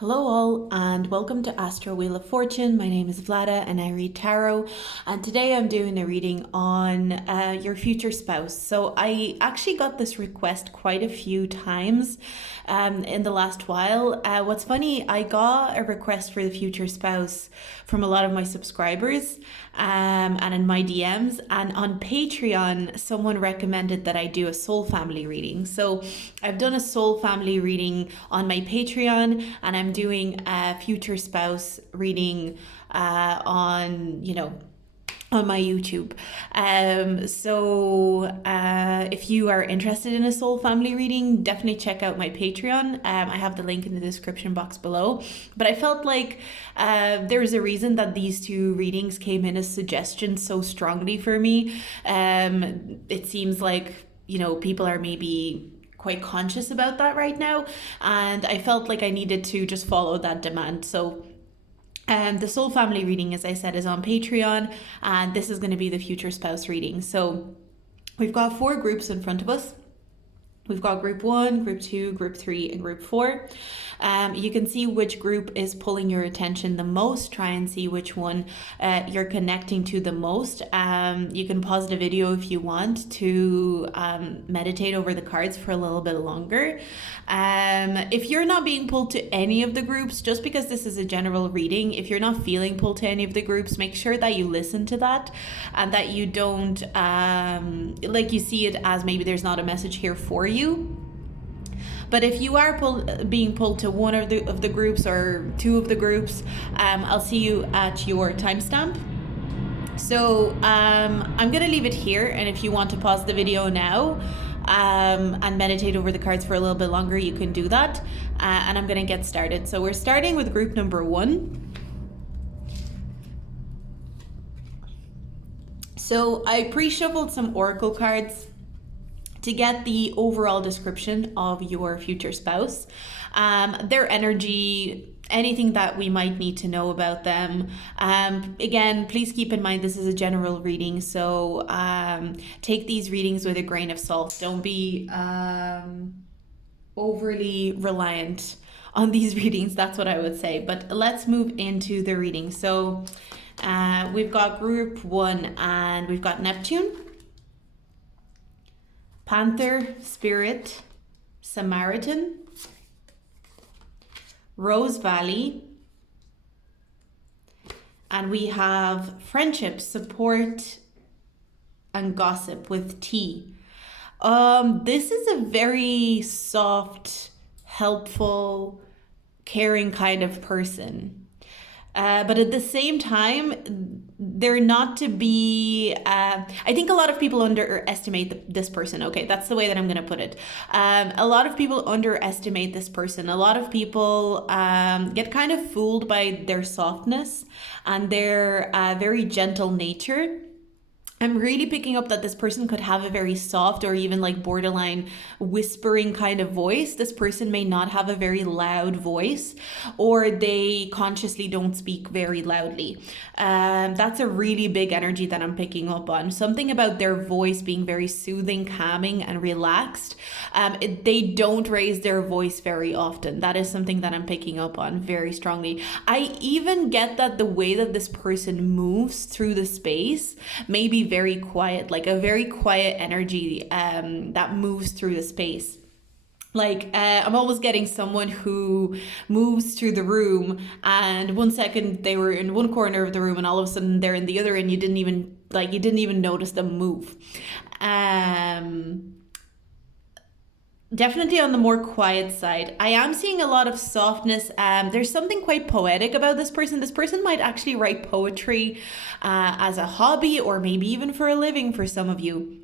Hello all and welcome to Astro Wheel of Fortune. My name is Vlada and I read tarot, and today I'm doing a reading on your future spouse. So I actually got this request quite a few times in the last while. What's funny, I got a request for the future spouse from a lot of my subscribers and in my DMs, and on Patreon someone recommended that I do a soul family reading. So I've done a soul family reading on my Patreon, and I'm doing a future spouse reading on my YouTube. If you are interested in a soul family reading, definitely check out my Patreon. I have the link in the description box below. But I felt like there's a reason that these two readings came in as suggestions so strongly for me. It seems like, people are maybe quite conscious about that right now, and I felt like I needed to just follow that demand. So the soul family reading, as I said, is on Patreon, and this is going to be the future spouse reading. So we've got 4 groups in front of us. We've got group 1, group 2, group 3, and group 4. You can see which group is pulling your attention the most. Try and see which one you're connecting to the most. You can pause the video if you want to meditate over the cards for a little bit longer. If you're not being pulled to any of the groups, just because this is a general reading, if you're not feeling pulled to any of the groups, make sure that you listen to that and that you don't, you see it as maybe there's not a message here for you. But if you are being pulled to one of the groups or 2 of the groups, I'll see you at your timestamp. So I'm going to leave it here, and if you want to pause the video now and meditate over the cards for a little bit longer, you can do that. And I'm going to get started. So we're starting with group number 1. So I pre-shuffled some oracle cards to get the overall description of your future spouse, their energy, anything that we might need to know about them. Again, please keep in mind this is a general reading, so take these readings with a grain of salt. Don't be overly reliant on these readings, that's what I would say. But let's move into the reading. So we've got group 1, and we've got Neptune, Panther, Spirit, Samaritan, Rose Valley, and we have Friendship, Support, and Gossip with T. This is a very soft, helpful, caring kind of person. But at the same time, they're not to be, I think a lot of people underestimate this person. Okay, that's the way that I'm going to put it. A lot of people underestimate this person. A lot of people get kind of fooled by their softness and their very gentle nature. I'm really picking up that this person could have a very soft or even like borderline whispering kind of voice. This person may not have a very loud voice, or they consciously don't speak very loudly. That's a really big energy that I'm picking up on. Something about their voice being very soothing, calming, and relaxed. They don't raise their voice very often. That is something that I'm picking up on very strongly. I even get that the way that this person moves through the space may be very quiet, like a very quiet energy that moves through the space. Like I'm always getting someone who moves through the room, and 1 second they were in one corner of the room and all of a sudden they're in the other, and you didn't even notice them move. Definitely on the more quiet side. I am seeing a lot of softness. There's something quite poetic about this person. This person might actually write poetry as a hobby, or maybe even for a living for some of you.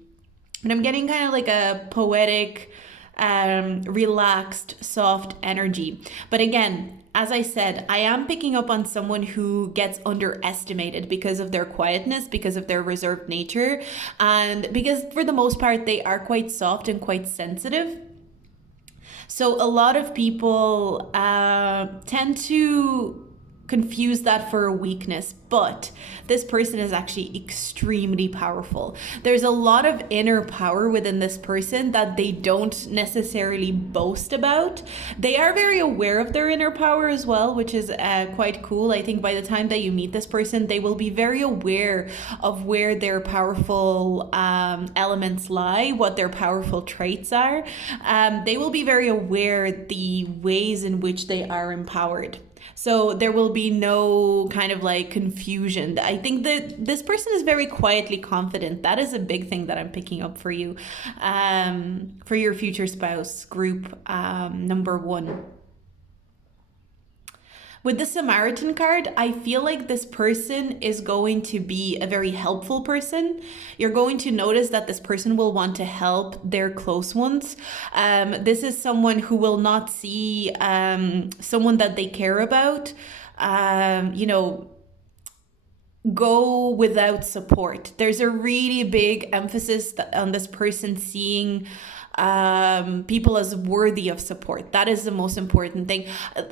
But I'm getting kind of like a poetic, relaxed, soft energy. But again, as I said, I am picking up on someone who gets underestimated because of their quietness, because of their reserved nature, and because for the most part they are quite soft and quite sensitive. So a lot of people tend to confuse that for a weakness, but this person is actually extremely powerful. There's a lot of inner power within this person that they don't necessarily boast about. They are very aware of their inner power as well, which is quite cool. I think by the time that you meet this person, they will be very aware of where their powerful elements lie, what their powerful traits are. They will be very aware the ways in which they are empowered. So there will be no kind of like confusion. I think that this person is very quietly confident. That is a big thing that I'm picking up for you, for your future spouse group, number 1. With the Samaritan card, I feel like this person is going to be a very helpful person. You're going to notice that this person will want to help their close ones. This is someone who will not see someone that they care about, go without support. There's a really big emphasis on this person seeing people as worthy of support. That is the most important thing.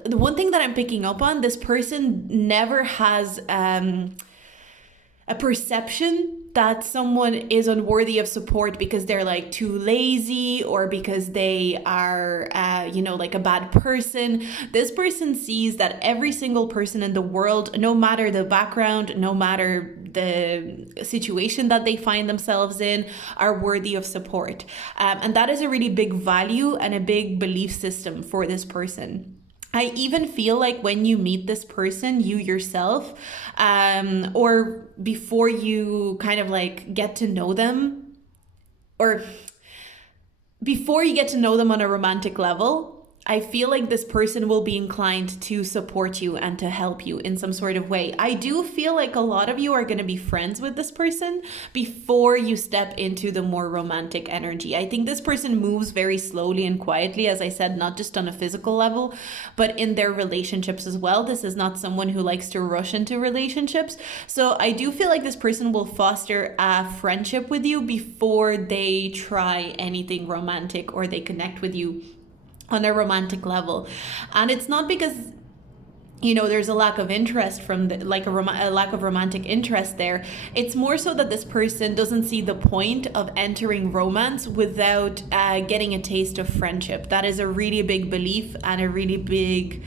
The one thing that I'm picking up on, this person never has a perception that someone is unworthy of support because they're like too lazy or because they are like a bad person. This person sees that every single person in the world, no matter the background, no matter the situation that they find themselves in, are worthy of support. And that is a really big value and a big belief system for this person. I even feel like when you meet this person, you yourself, or before you kind of like get to know them, or before you get to know them on a romantic level, I feel like this person will be inclined to support you and to help you in some sort of way. I do feel like a lot of you are going to be friends with this person before you step into the more romantic energy. I think this person moves very slowly and quietly, as I said, not just on a physical level, but in their relationships as well. This is not someone who likes to rush into relationships. So I do feel like this person will foster a friendship with you before they try anything romantic or they connect with you on a romantic level. And it's not because there's a lack of interest from a lack of romantic interest there. It's more so that this person doesn't see the point of entering romance without getting a taste of friendship. That is a really big belief and a really big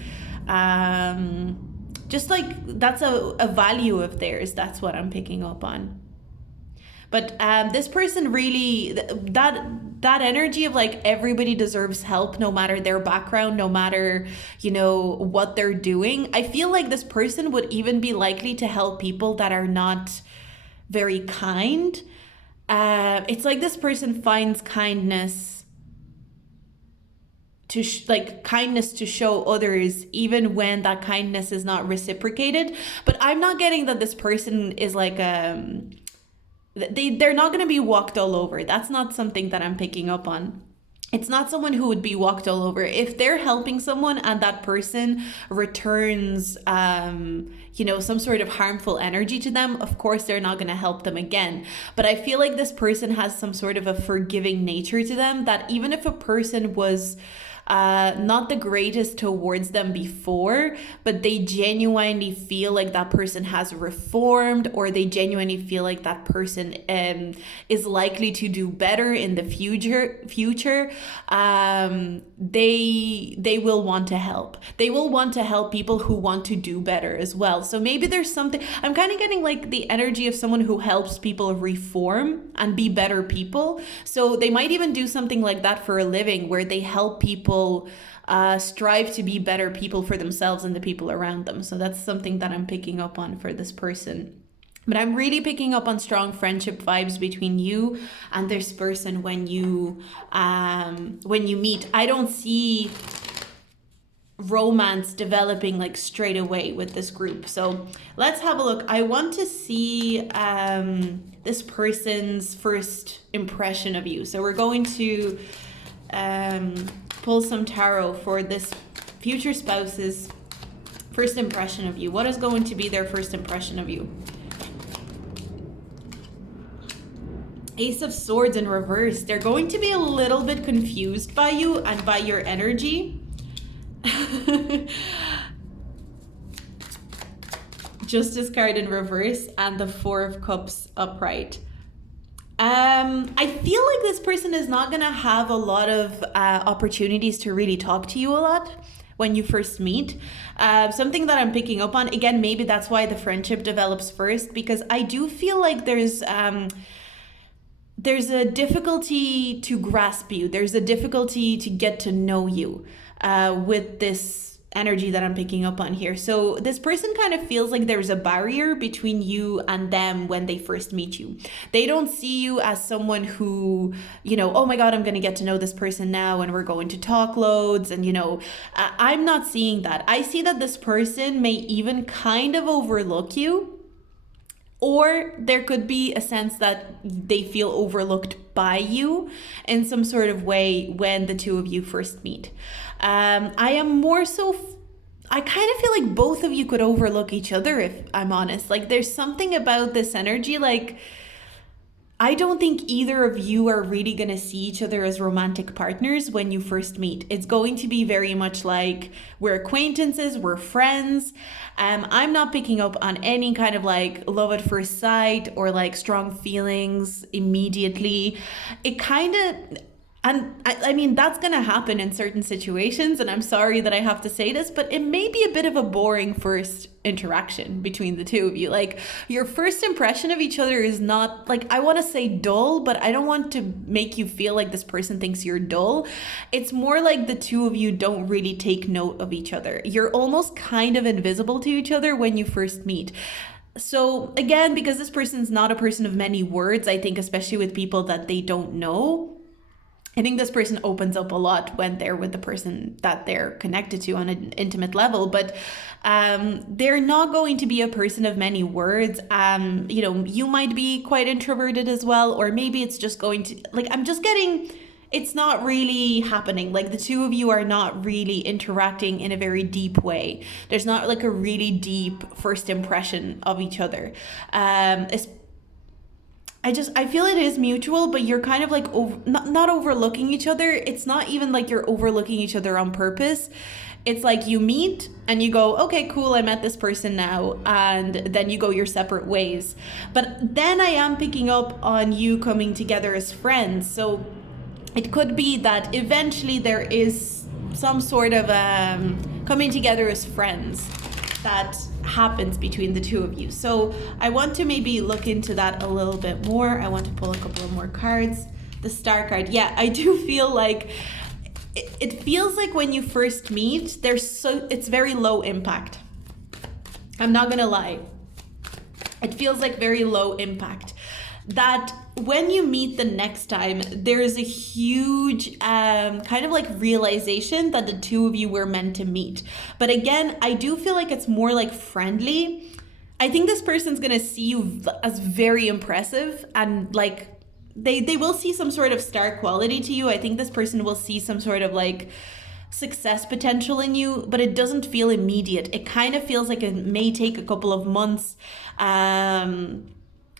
just like that's a value of theirs. That's what I'm picking up on. But this person really, that energy of like everybody deserves help, no matter their background, no matter, what they're doing. I feel like this person would even be likely to help people that are not very kind. It's like this person finds kindness to kindness to show others, even when that kindness is not reciprocated. But I'm not getting that this person is like they're not going to be walked all over. That's not something that I'm picking up on. It's not someone who would be walked all over. If they're helping someone and that person returns, some sort of harmful energy to them, of course, they're not going to help them again. But I feel like this person has some sort of a forgiving nature to them, that even if a person was not the greatest towards them before, but they genuinely feel like that person has reformed, or they genuinely feel like that person is likely to do better in the future, they will want to help. They will want to help people who want to do better as well. So maybe there's something, I'm kind of getting like the energy of someone who helps people reform and be better people. So they might even do something like that for a living, where they help people strive to be better people for themselves and the people around them. So that's something that I'm picking up on for this person. But I'm really picking up on strong friendship vibes between you and this person when you meet. I don't see romance developing like straight away with this group. So let's have a look. I want to see this person's first impression of you. So we're going to pull some tarot for this future spouse's first impression of you. What is going to be their first impression of you? Ace of Swords in reverse. They're going to be a little bit confused by you and by your energy. Justice card in reverse, and the Four of Cups upright. I feel like this person is not gonna have a lot of opportunities to really talk to you a lot when you first meet. Something that I'm picking up on, again, maybe that's why the friendship develops first, because I do feel like there's a difficulty to grasp you. There's a difficulty to get to know you with this energy that I'm picking up on here. So this person kind of feels like there's a barrier between you and them when they first meet you. They don't see you as someone who, oh my God, I'm going to get to know this person now and we're going to talk loads. And, I'm not seeing that. I see that this person may even kind of overlook you. Or there could be a sense that they feel overlooked by you in some sort of way when the two of you first meet. I kind of feel like both of you could overlook each other, if I'm honest. Like, there's something about this energy, like, I don't think either of you are really going to see each other as romantic partners when you first meet. It's going to be very much like we're acquaintances, we're friends. I'm not picking up on any kind of like love at first sight or like strong feelings immediately. It kind of... And I mean, that's going to happen in certain situations. And I'm sorry that I have to say this, but it may be a bit of a boring first interaction between the two of you. Like, your first impression of each other is not, like, I want to say dull, but I don't want to make you feel like this person thinks you're dull. It's more like the two of you don't really take note of each other. You're almost kind of invisible to each other when you first meet. So again, because this person's not a person of many words, I think especially with people that they don't know, I think this person opens up a lot when they're with the person that they're connected to on an intimate level, but they're not going to be a person of many words. You might be quite introverted as well, or maybe it's just going to, like, I'm just getting, it's not really happening. Like, the two of you are not really interacting in a very deep way. There's not like a really deep first impression of each other. I feel it is mutual, but you're kind of like not overlooking each other. It's not even like you're overlooking each other on purpose. It's like you meet and you go, okay, cool, I met this person now. And then you go your separate ways. But then I am picking up on you coming together as friends. So it could be that eventually there is some sort of coming together as friends that happens between the two of you. So I want to maybe look into that a little bit more. I want to pull a couple of more cards. The Star card. Yeah, I do feel like it feels like when you first meet, it's very low impact. I'm not gonna lie. It feels like very low impact. That when you meet the next time, there is a huge kind of like realization that the two of you were meant to meet. But again, I do feel like it's more like friendly. I think this person's gonna see you as very impressive, and like they will see some sort of star quality to you. I think this person will see some sort of like success potential in you, but it doesn't feel immediate. It kind of feels like it may take a couple of months,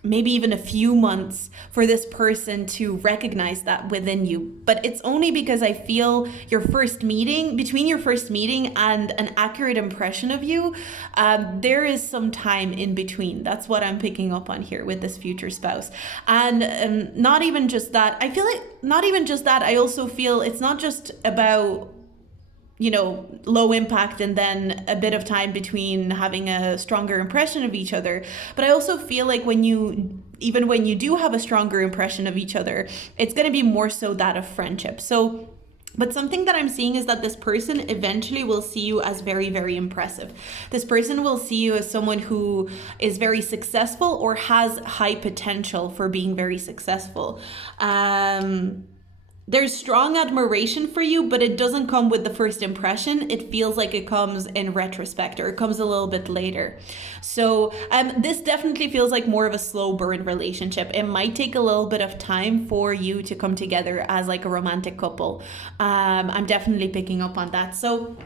maybe even a few months for this person to recognize that within you. But it's only because I feel between your first meeting and an accurate impression of you, there is some time in between. That's what I'm picking up on here with this future spouse. And not even just that, I also feel it's not just about low impact and then a bit of time between having a stronger impression of each other. But I also feel like when you do have a stronger impression of each other, it's going to be more so that of friendship. But something that I'm seeing is that this person eventually will see you as very, very impressive. This person will see you as someone who is very successful or has high potential for being very successful. There's strong admiration for you, but it doesn't come with the first impression. It feels like it comes in retrospect, or it comes a little bit later. So this definitely feels like more of a slow burn relationship. It might take a little bit of time for you to come together as like a romantic couple. I'm definitely picking up on that. So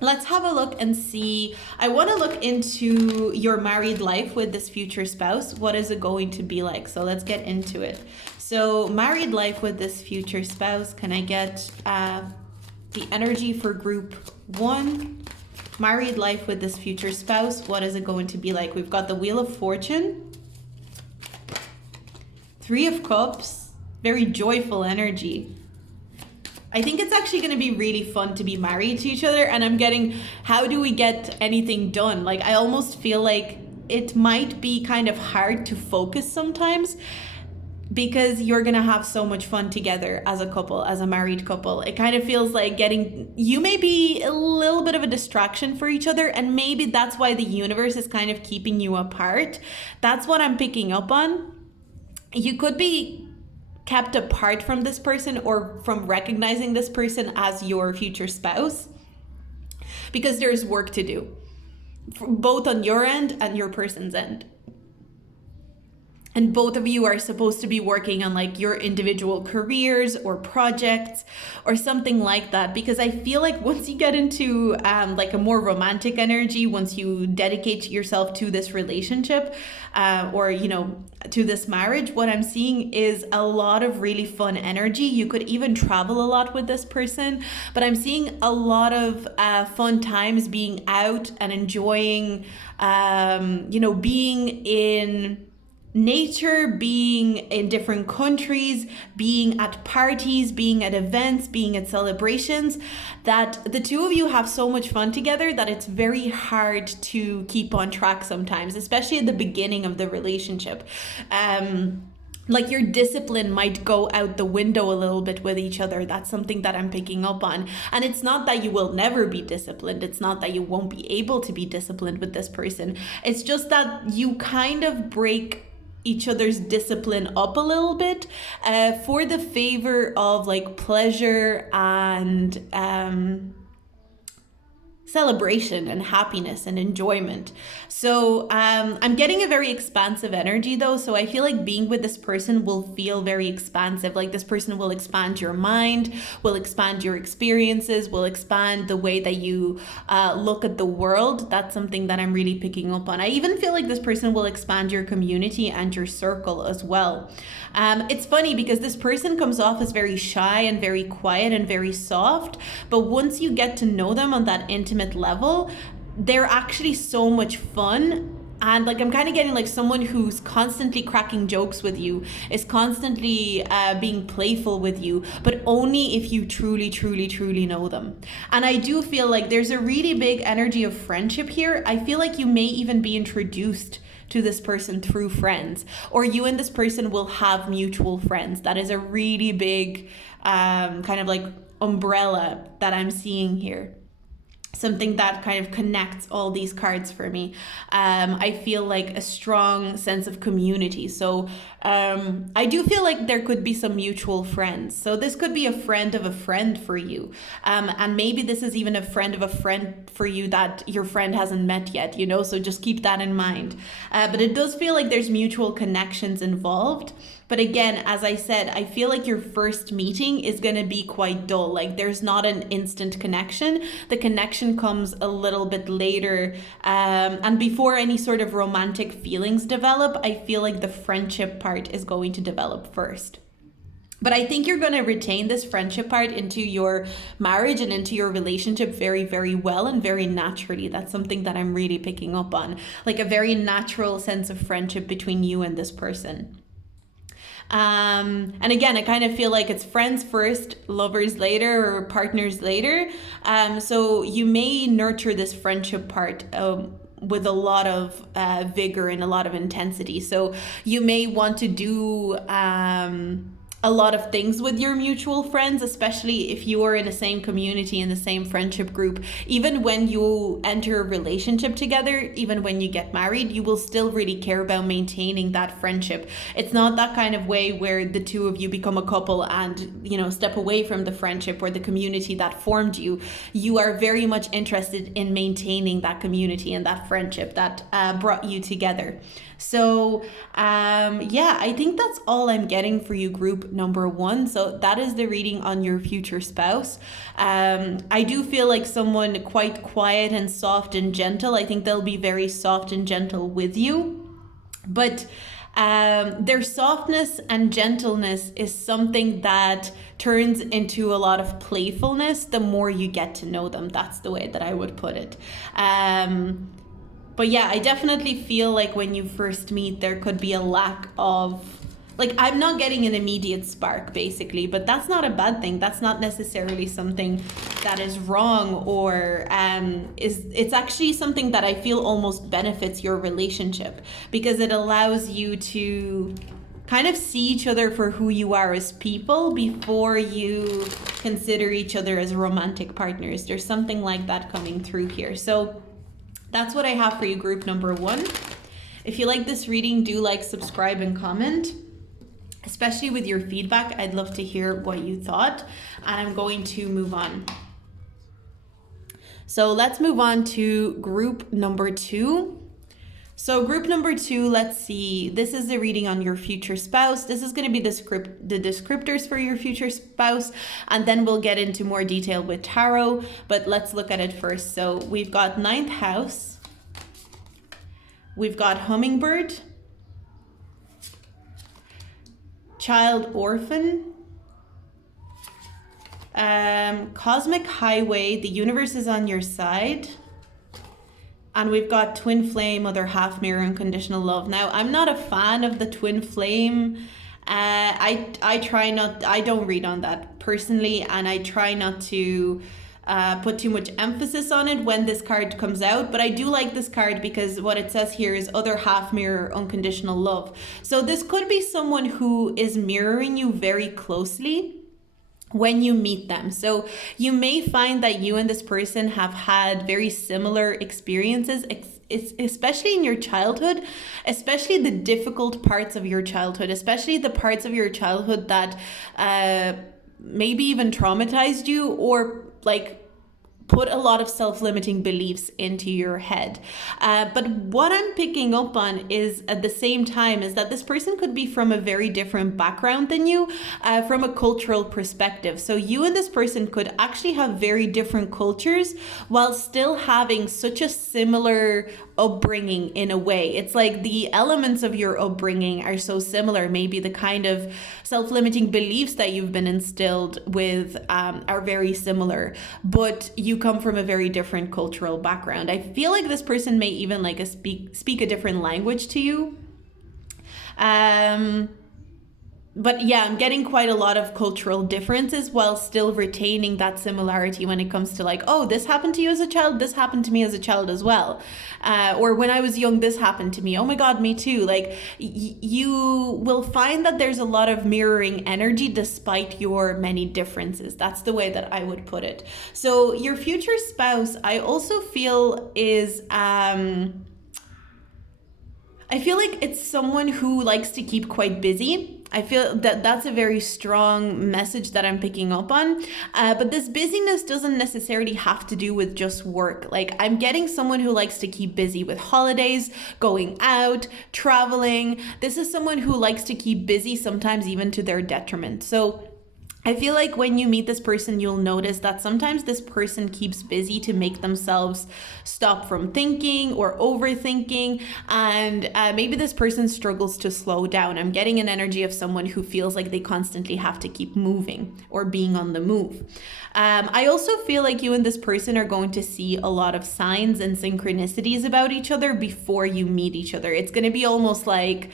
let's have a look and see. I want to look into your married life with this future spouse. What is it going to be like? So let's get into it. So married life with this future spouse. Can I get the energy for group 1, Married life with this future spouse, what is it going to be like? We've got the Wheel of Fortune, Three of Cups, very joyful energy. I think it's actually going to be really fun to be married to each other, and I'm getting, how do we get anything done? Like, I almost feel like it might be kind of hard to focus sometimes, because you're gonna have so much fun together as a couple, as a married couple. It kind of feels like you may be a little bit of a distraction for each other, and maybe that's why the universe is kind of keeping you apart. That's what I'm picking up on. You could be kept apart from this person, or from recognizing this person as your future spouse, because there's work to do, both on your end and your person's end. And both of you are supposed to be working on like your individual careers or projects or something like that. Because I feel like once you get into like a more romantic energy, once you dedicate yourself to this relationship or, you know, to this marriage, what I'm seeing is a lot of really fun energy. You could even travel a lot with this person, but I'm seeing a lot of fun times being out and enjoying, you know, being in nature, being in different countries, being at parties, being at events, being at celebrations, that the two of you have so much fun together that it's very hard to keep on track sometimes, especially at the beginning of the relationship. Like your discipline might go out the window a little bit with each other. That's something that I'm picking up on. And it's not that you will never be disciplined. It's not that you won't be able to be disciplined with this person. It's just that you kind of break each other's discipline up a little bit for the favor of like pleasure and celebration and happiness and enjoyment. So I'm getting a very expansive energy though. So I feel like being with this person will feel very expansive. Like this person will expand your mind, will expand your experiences, will expand the way that you look at the world. That's something that I'm really picking up on. I even feel like this person will expand your community and your circle as well. It's funny because this person comes off as very shy and very quiet and very soft, but once you get to know them on that intimate level, they're actually so much fun. And like I'm kind of getting like someone who's constantly cracking jokes with you, is constantly being playful with you, but only if you truly know them. And I do feel like there's a really big energy of friendship here. I feel like you may even be introduced to this person through friends, or you and this person will have mutual friends. That is a really big kind of like umbrella that I'm seeing here. Something that kind of connects all these cards for me. I feel like a strong sense of community. So I do feel like there could be some mutual friends. So this could be a friend of a friend for you. And maybe this is even a friend of a friend for you that your friend hasn't met yet, you know, so just keep that in mind. But it does feel like there's mutual connections involved. But again, as I said, I feel like your first meeting is going to be quite dull. Like there's not an instant connection. The connection comes a little bit later. And before any sort of romantic feelings develop, I feel like the friendship part is going to develop first. But I think you're going to retain this friendship part into your marriage and into your relationship very, very well and very naturally. That's something that I'm really picking up on. Like a very natural sense of friendship between you and this person. And again, I kind of feel like it's friends first, lovers later, or partners later. So you may nurture this friendship part with a lot of vigor and a lot of intensity. So you may want to do a lot of things with your mutual friends, especially if you are in the same community, in the same friendship group. Even when you enter a relationship together, even when you get married, you will still really care about maintaining that friendship. It's not that kind of way where the two of you become a couple and, you know, step away from the friendship or the community that formed you. You are very much interested in maintaining that community and that friendship that brought you together. So yeah, I think that's all I'm getting for you, group number one. So that is the reading on your future spouse. I do feel like someone quite quiet and soft and gentle. I think they'll be very soft and gentle with you. But Their softness and gentleness is something that turns into a lot of playfulness the more you get to know them. That's the way that I would put it. But yeah, I definitely feel like when you first meet, there could be a lack of, like, I'm not getting an immediate spark, basically, but that's not a bad thing. That's not necessarily something that is wrong, or it's actually something that I feel almost benefits your relationship, because it allows you to kind of see each other for who you are as people before you consider each other as romantic partners. There's something like that coming through here. So that's what I have for you, group number 1. If you like this reading, do like, subscribe, and comment. Especially with your feedback, I'd love to hear what you thought. And I'm going to move on. So let's move on to group number 2. So group number 2, let's see. This is the reading on your future spouse. This is going to be the descriptors for your future spouse. And then we'll get into more detail with tarot. But let's look at it first. So we've got 9th house. We've got hummingbird. Child orphan, cosmic highway, the universe is on your side, and we've got twin flame, other half mirror, unconditional love. Now, I'm not a fan of the twin flame. I try not, I don't read on that personally, and I try not to put too much emphasis on it when this card comes out, but I do like this card because what it says here is other half mirror, unconditional love. So this could be someone who is mirroring you very closely when you meet them. So you may find that you and this person have had very similar experiences, especially in your childhood, especially the difficult parts of your childhood, especially the parts of your childhood that maybe even traumatized you, or like put a lot of self-limiting beliefs into your head. But what I'm picking up on is at the same time is that this person could be from a very different background than you, from a cultural perspective. So you and this person could actually have very different cultures while still having such a similar upbringing in a way. It's like the elements of your upbringing are so similar. Maybe the kind of self-limiting beliefs that you've been instilled with are very similar, but you come from a very different cultural background. I feel like this person may even like speak a different language to you. But yeah, I'm getting quite a lot of cultural differences while still retaining that similarity when it comes to like, oh, this happened to you as a child, this happened to me as a child as well. Or when I was young, this happened to me. Oh my God, me too. Like you will find that there's a lot of mirroring energy despite your many differences. That's the way that I would put it. So your future spouse, I also feel is... I feel like it's someone who likes to keep quite busy. I feel that that's a very strong message that I'm picking up on. But this busyness doesn't necessarily have to do with just work. Like I'm getting someone who likes to keep busy with holidays, going out, traveling. This is someone who likes to keep busy, sometimes even to their detriment. So I feel like when you meet this person, you'll notice that sometimes this person keeps busy to make themselves stop from thinking or overthinking. And maybe this person struggles to slow down. I'm getting an energy of someone who feels like they constantly have to keep moving or being on the move. I also feel like you and this person are going to see a lot of signs and synchronicities about each other before you meet each other. It's going to be almost like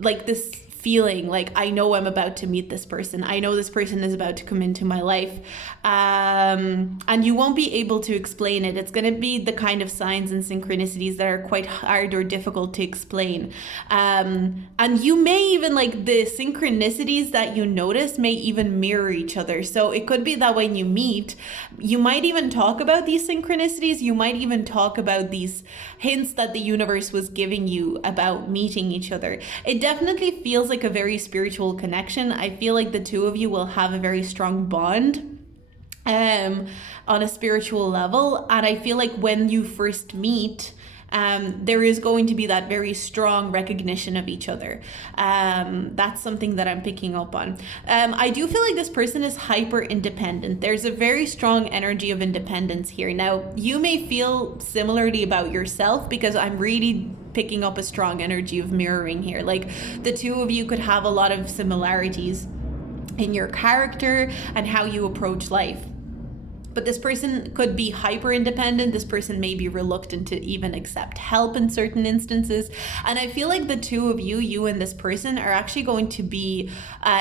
this feeling like I know I'm about to meet this person. I know this person is about to come into my life. And you won't be able to explain it. It's going to be the kind of signs and synchronicities that are quite hard or difficult to explain. And you may even like the synchronicities that you notice may even mirror each other. So it could be that when you meet, you might even talk about these synchronicities. You might even talk about these hints that the universe was giving you about meeting each other. It definitely feels like a very spiritual connection. I feel like the two of you will have a very strong bond on a spiritual level, and I feel like when you first meet, there is going to be that very strong recognition of each other. That's something that I'm picking up on. I do feel like this person is hyper independent. There's a very strong energy of independence here. Now, you may feel similarly about yourself, because I'm really picking up a strong energy of mirroring here. Like, the two of you could have a lot of similarities in your character and how you approach life. But this person could be hyper independent. This person may be reluctant to even accept help in certain instances. And I feel like the two of you, you and this person, are actually going to be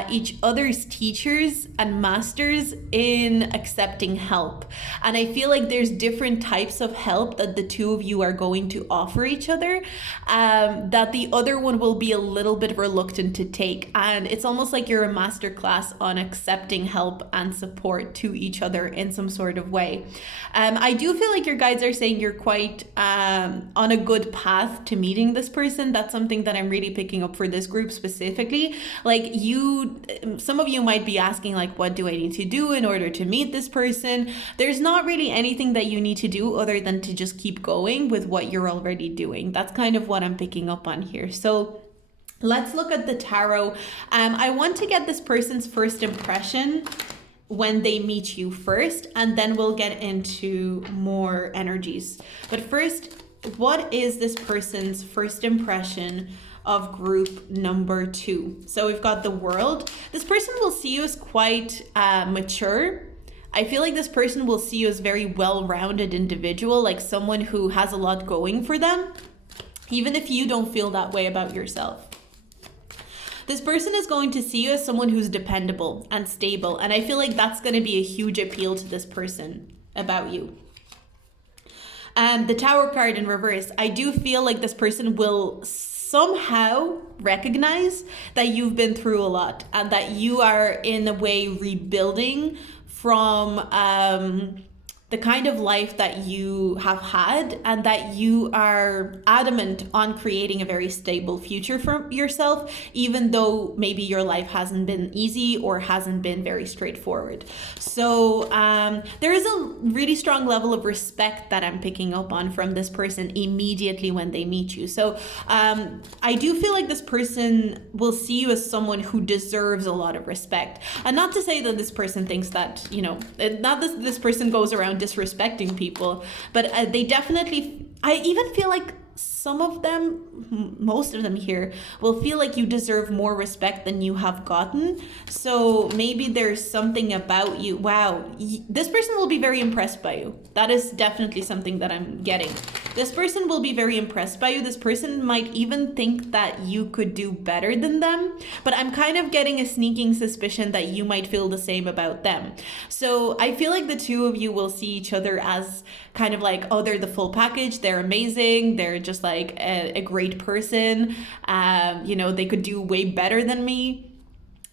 each other's teachers and masters in accepting help. And I feel like there's different types of help that the two of you are going to offer each other, that the other one will be a little bit reluctant to take. And it's almost like you're a master class on accepting help and support to each other in some sort of way. I do feel like your guides are saying you're quite on a good path to meeting this person. That's something that I'm really picking up for this group specifically. Like, some of you might be asking, like, what do I need to do in order to meet this person? There's not really anything that you need to do other than to just keep going with what you're already doing. That's kind of what I'm picking up on here. So let's look at the tarot. I want to get this person's first impression when they meet you first, and then we'll get into more energies. But first, what is this person's first impression of group number 2? So we've got the World. This person will see you as quite mature. I feel like this person will see you as very well-rounded individual, like someone who has a lot going for them, even if you don't feel that way about yourself. This person is going to see you as someone who's dependable and stable. And I feel like that's going to be a huge appeal to this person about you. The Tower card in reverse. I do feel like this person will somehow recognize that you've been through a lot and that you are in a way rebuilding from the kind of life that you have had, and that you are adamant on creating a very stable future for yourself, even though maybe your life hasn't been easy or hasn't been very straightforward. So there is a really strong level of respect that I'm picking up on from this person immediately when they meet you. So I do feel like this person will see you as someone who deserves a lot of respect. And not to say that this person thinks that, not that this person goes around disrespecting people, but they definitely, I even feel like some of them, most of them here, will feel like you deserve more respect than you have gotten. So maybe there's something about you. Wow, this person will be very impressed by you. That is definitely something that I'm getting. This person will be very impressed by you. This person might even think that you could do better than them, but I'm kind of getting a sneaking suspicion that you might feel the same about them. So I feel like the two of you will see each other as kind of like, oh, they're the full package. They're amazing. They're just like a great person. They could do way better than me.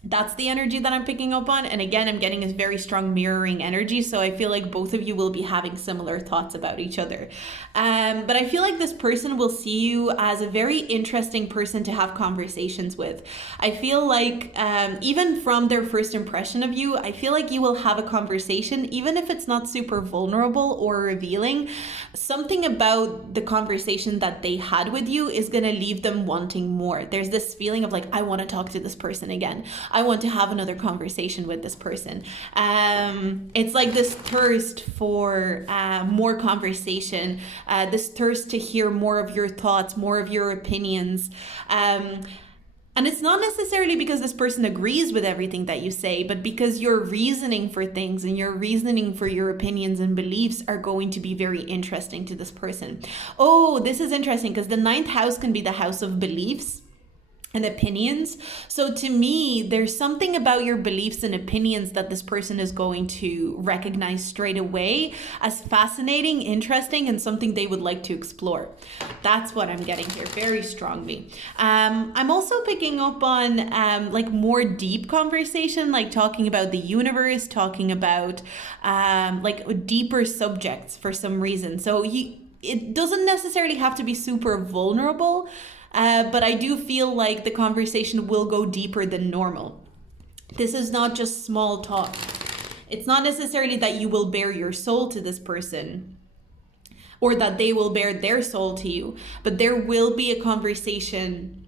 That's the energy that I'm picking up on. And again, I'm getting a very strong mirroring energy. So I feel like both of you will be having similar thoughts about each other. But I feel like this person will see you as a very interesting person to have conversations with. I feel like even from their first impression of you, I feel like you will have a conversation, even if it's not super vulnerable or revealing. Something about the conversation that they had with you is going to leave them wanting more. There's this feeling of like, I want to talk to this person again. I want to have another conversation with this person. It's like this thirst for more conversation, this thirst to hear more of your thoughts, more of your opinions. And it's not necessarily because this person agrees with everything that you say, but because your reasoning for things and your reasoning for your opinions and beliefs are going to be very interesting to this person. Oh, this is interesting because the 9th house can be the house of beliefs and opinions. So to me, there's something about your beliefs and opinions that this person is going to recognize straight away as fascinating, interesting, and something they would like to explore. That's what I'm getting here very strongly. I'm also picking up on like more deep conversation, like talking about the universe, talking about like deeper subjects for some reason. So it doesn't necessarily have to be super vulnerable, but I do feel like the conversation will go deeper than normal. This is not just small talk. It's not necessarily that you will bare your soul to this person, or that they will bare their soul to you, but there will be a conversation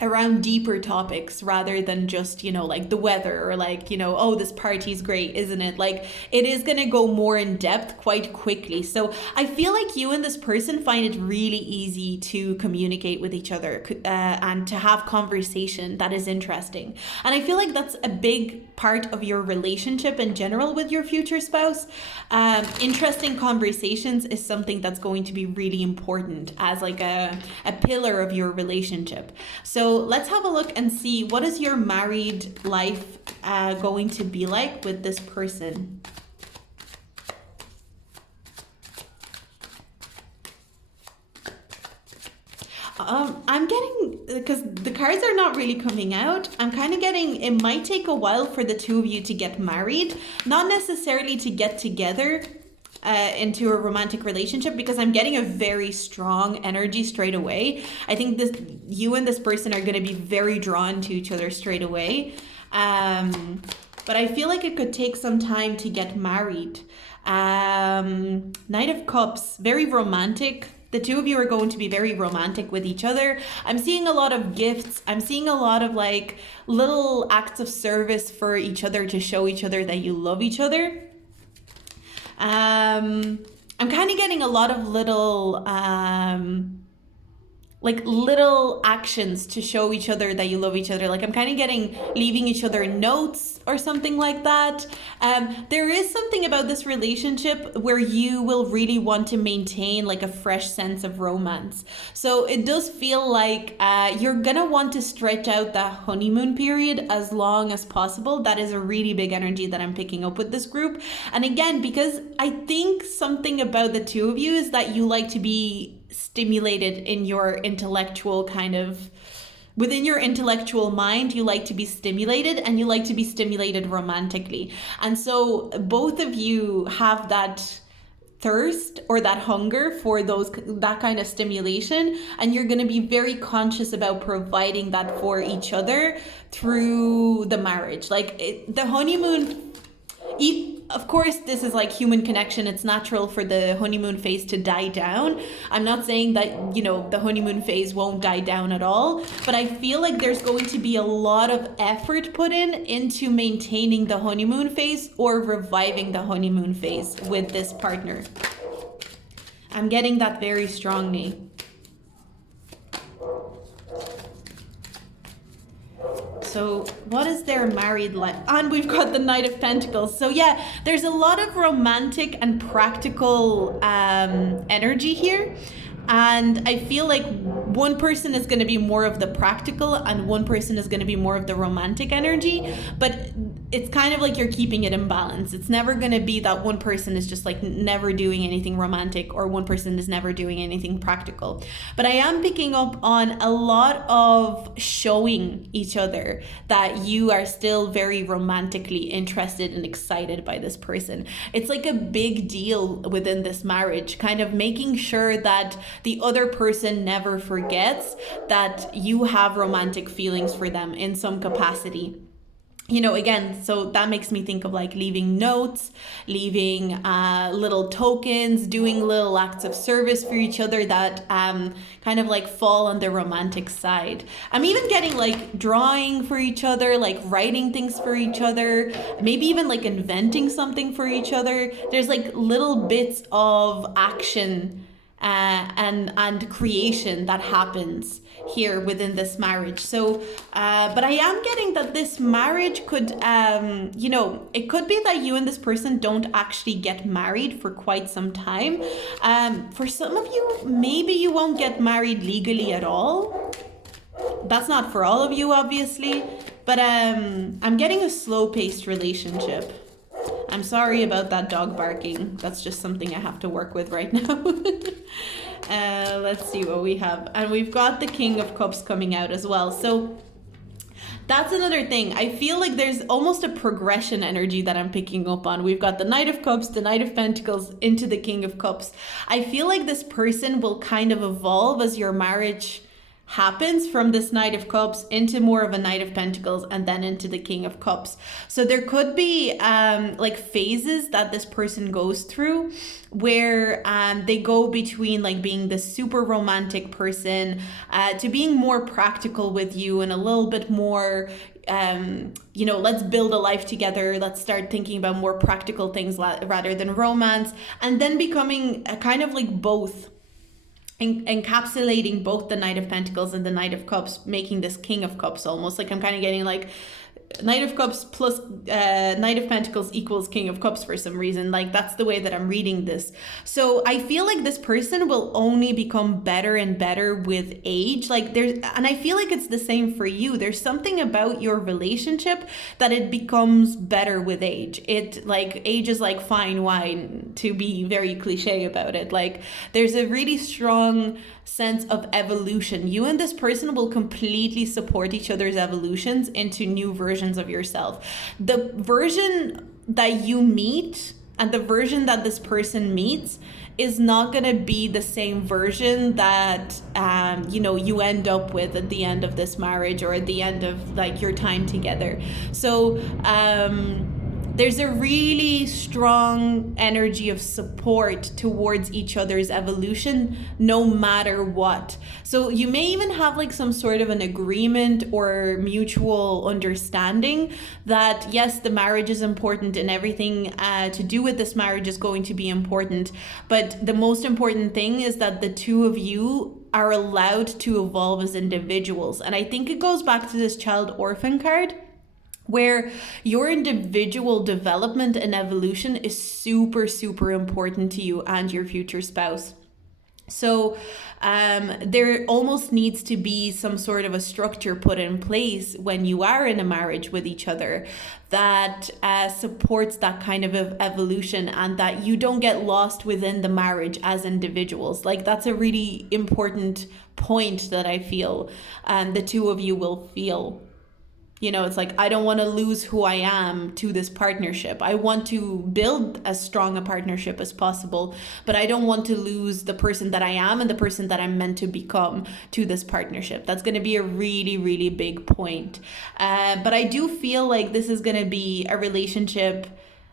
around deeper topics rather than just, you know, like the weather or like, you know, oh, this party's great, isn't it? Like, it is going to go more in depth quite quickly. So I feel like you and this person find it really easy to communicate with each other and to have conversation that is interesting. And I feel like that's a big part of your relationship in general with your future spouse. Interesting conversations is something that's going to be really important as like a pillar of your relationship. So let's have a look and see, what is your married life going to be like with this person? I'm getting, because the cards are not really coming out, I'm kind of getting, it might take a while for the two of you to get married, not necessarily to get together into a romantic relationship, because I'm getting a very strong energy straight away. I think this, you and this person are going to be very drawn to each other straight away. But I feel like it could take some time to get married. Knight of Cups, very romantic. The two of you are going to be very romantic with each other. I'm seeing a lot of gifts. I'm seeing a lot of like little acts of service for each other to show each other that you love each other. I'm kind of getting a lot of little like little actions to show each other that you love each other. Like I'm kind of getting leaving each other notes or something like that. There is something about this relationship where you will really want to maintain like a fresh sense of romance. So it does feel like you're gonna want to stretch out that honeymoon period as long as possible. That is a really big energy that I'm picking up with this group. And again, because I think something about the two of you is that you like to be stimulated in your intellectual kind of, within your intellectual mind, you like to be stimulated, and you like to be stimulated romantically. And so both of you have that thirst or that hunger for that kind of stimulation, and you're going to be very conscious about providing that for each other through the marriage. Like the honeymoon, of course, this is like human connection. It's natural for the honeymoon phase to die down. I'm not saying that, you know, the honeymoon phase won't die down at all, but I feel like there's going to be a lot of effort put into maintaining the honeymoon phase or reviving the honeymoon phase with this partner. I'm getting that very strongly. So what is their married life? And we've got the Knight of Pentacles. So yeah, there's a lot of romantic and practical energy here. And I feel like one person is going to be more of the practical and one person is going to be more of the romantic energy. But it's kind of like you're keeping it in balance. It's never going to be that one person is just like never doing anything romantic or one person is never doing anything practical. But I am picking up on a lot of showing each other that you are still very romantically interested and excited by this person. It's like a big deal within this marriage, kind of making sure that the other person never forgets that you have romantic feelings for them in some capacity. You know, again, so that makes me think of like leaving notes, leaving little tokens, doing little acts of service for each other that kind of like fall on the romantic side. I'm even getting like drawing for each other, like writing things for each other, maybe even like inventing something for each other. There's like little bits of action and creation that happens here within this marriage. So but I am getting that this marriage could you know, it could be that you and this person don't actually get married for quite some time. For some of you, maybe you won't get married legally at all. That's not for all of you, obviously, but I'm getting a slow-paced relationship. I'm sorry about that dog barking. That's just something I have to work with right now. Let's see what we have. And we've got the King of Cups coming out as well. So that's another thing. I feel like there's almost a progression energy that I'm picking up on. We've got the Knight of Cups, the Knight of Pentacles into the King of Cups. I feel like this person will kind of evolve as your marriage happens from this Knight of Cups into more of a Knight of Pentacles and then into the King of Cups. So there could be like phases that this person goes through where they go between like being the super romantic person to being more practical with you and a little bit more let's build a life together. Let's start thinking about more practical things rather than romance, and then becoming a kind of like both, encapsulating both the Knight of Pentacles and the Knight of Cups, making this King of Cups almost. Like I'm kind of getting like Knight of Cups plus Knight of Pentacles equals King of Cups for some reason. Like that's the way that I'm reading this. So I feel like this person will only become better and better with age. Like and I feel like it's the same for you. There's something about your relationship that it becomes better with age. It like age is like fine wine, to be very cliche about it. Like there's a really strong sense of evolution. You and this person will completely support each other's evolutions into new versions of yourself. The version that you meet and the version that this person meets is not going to be the same version that you end up with at the end of this marriage or at the end of like your time together. So there's a really strong energy of support towards each other's evolution, no matter what. So you may even have like some sort of an agreement or mutual understanding that yes, the marriage is important and everything to do with this marriage is going to be important. But the most important thing is that the two of you are allowed to evolve as individuals. And I think it goes back to this child orphan card, where your individual development and evolution is super, super important to you and your future spouse. So there almost needs to be some sort of a structure put in place when you are in a marriage with each other that supports that kind of evolution, and that you don't get lost within the marriage as individuals. Like that's a really important point that I feel the two of you will feel. It's like, I don't want to lose who I am to this partnership. I want to build as strong a partnership as possible, but I don't want to lose the person that I am and the person that I'm meant to become to this partnership. That's going to be a really, really big point. But I do feel like this is going to be a relationship.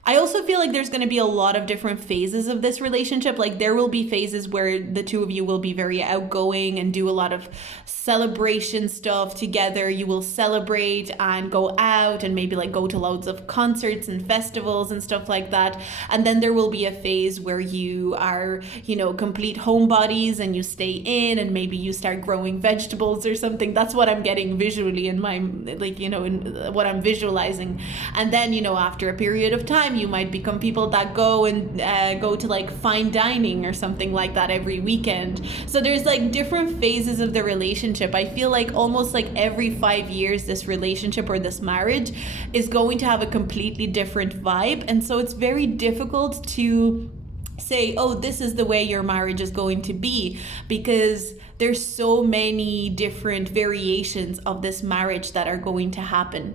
I also feel like there's going to be a lot of different phases of this relationship. Like there will be phases where the two of you will be very outgoing and do a lot of celebration stuff together. You will celebrate and go out and maybe like go to loads of concerts and festivals and stuff like that. And then there will be a phase where you are, complete homebodies and you stay in and maybe you start growing vegetables or something. That's what I'm getting visually in my, in what I'm visualizing. And then, after a period of time, you might become people that go to like fine dining or something like that every weekend. So there's like different phases of the relationship. I feel like almost like every 5 years, this relationship or this marriage is going to have a completely different vibe. And so it's very difficult to say, oh, this is the way your marriage is going to be, because there's so many different variations of this marriage that are going to happen.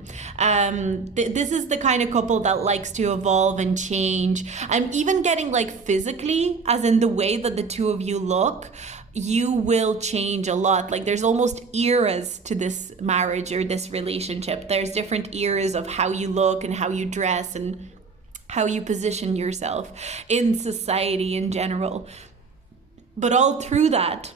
This is the kind of couple that likes to evolve and change. I'm even getting like physically, as in the way that the two of you look, you will change a lot. Like there's almost eras to this marriage or this relationship. There's different eras of how you look and how you dress and how you position yourself in society in general. But all through that,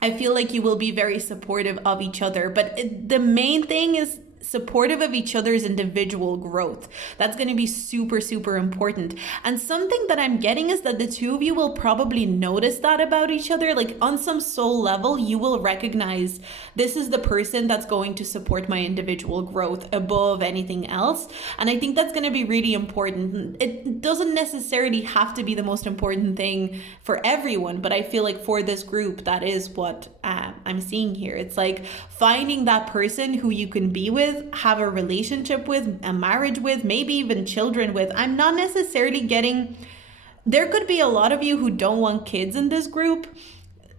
I feel like you will be very supportive of each other. But the main thing is supportive of each other's individual growth. That's going to be super, super important. And something that I'm getting is that the two of you will probably notice that about each other. Like on some soul level, you will recognize this is the person that's going to support my individual growth above anything else. And I think that's going to be really important. It doesn't necessarily have to be the most important thing for everyone, but I feel like for this group, that is what I'm seeing here. It's like finding that person who you can be with, have a relationship with, a marriage with, maybe even children with. I'm not necessarily getting, there could be a lot of you who don't want kids in this group.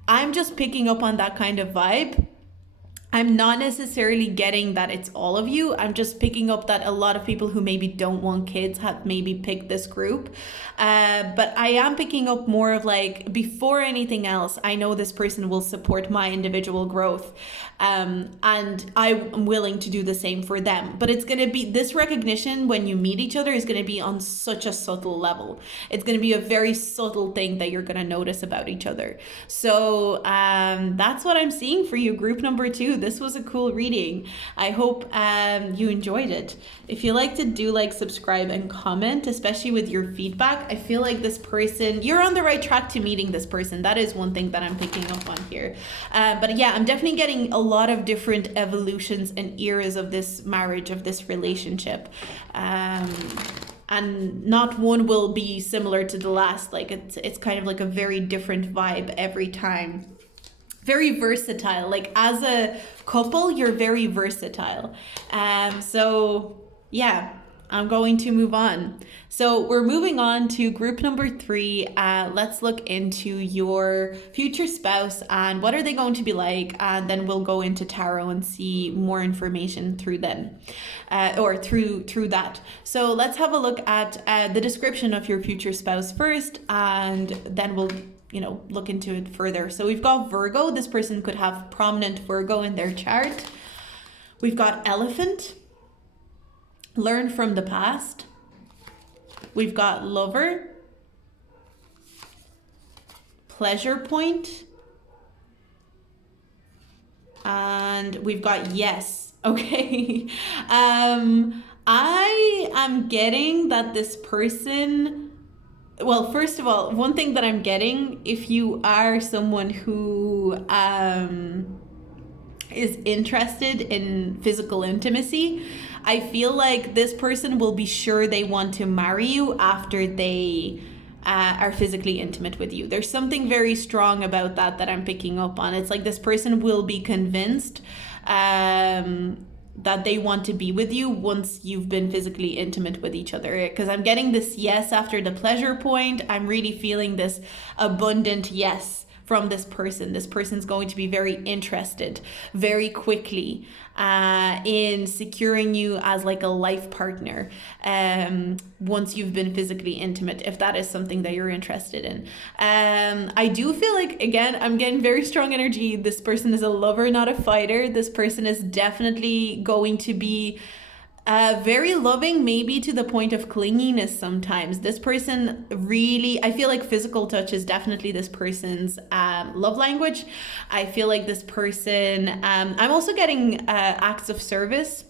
I'm just picking up on that kind of vibe. I'm not necessarily getting that it's all of you. I'm just picking up that a lot of people who maybe don't want kids have maybe picked this group. But I am picking up more of like, before anything else, I know this person will support my individual growth. And I'm willing to do the same for them. But it's going to be this recognition when you meet each other is going to be on such a subtle level. It's going to be a very subtle thing that you're going to notice about each other. So that's what I'm seeing for you, group number 2. This was a cool reading. I hope you enjoyed it. If you like to do like, subscribe and comment, especially with your feedback. I feel like this person, you're on the right track to meeting this person. That is one thing that I'm picking up on here. But yeah, I'm definitely getting a lot of different evolutions and eras of this marriage, of this relationship. And not one will be similar to the last. Like it's kind of like a very different vibe every time. Very versatile. Like as a couple, you're very versatile. So yeah, I'm going to move on. So we're moving on to group number 3. Let's look into your future spouse and what are they going to be like, and then we'll go into tarot and see more information through them, or through that. So let's have a look at the description of your future spouse first, and then we'll look into it further. So we've got Virgo. This person could have prominent Virgo in their chart. We've got Elephant. Learn from the past. We've got Lover. Pleasure point. And we've got Yes. Okay. I am getting that this person, well, first of all, one thing that I'm getting, if you are someone who is interested in physical intimacy, I feel like this person will be sure they want to marry you after they are physically intimate with you. There's something very strong about that I'm picking up on. It's like this person will be convinced that they want to be with you once you've been physically intimate with each other. Because I'm getting this yes after the pleasure point. I'm really feeling this abundant yes from this person. This person's going to be very interested very quickly in securing you as like a life partner once you've been physically intimate, if that is something that you're interested in. I do feel like, again, I'm getting very strong energy. This person is a lover, not a fighter. This person is definitely going to be very loving, maybe to the point of clinginess sometimes. This person really, I feel like physical touch is definitely this person's love language. I feel like this person, I'm also getting acts of service.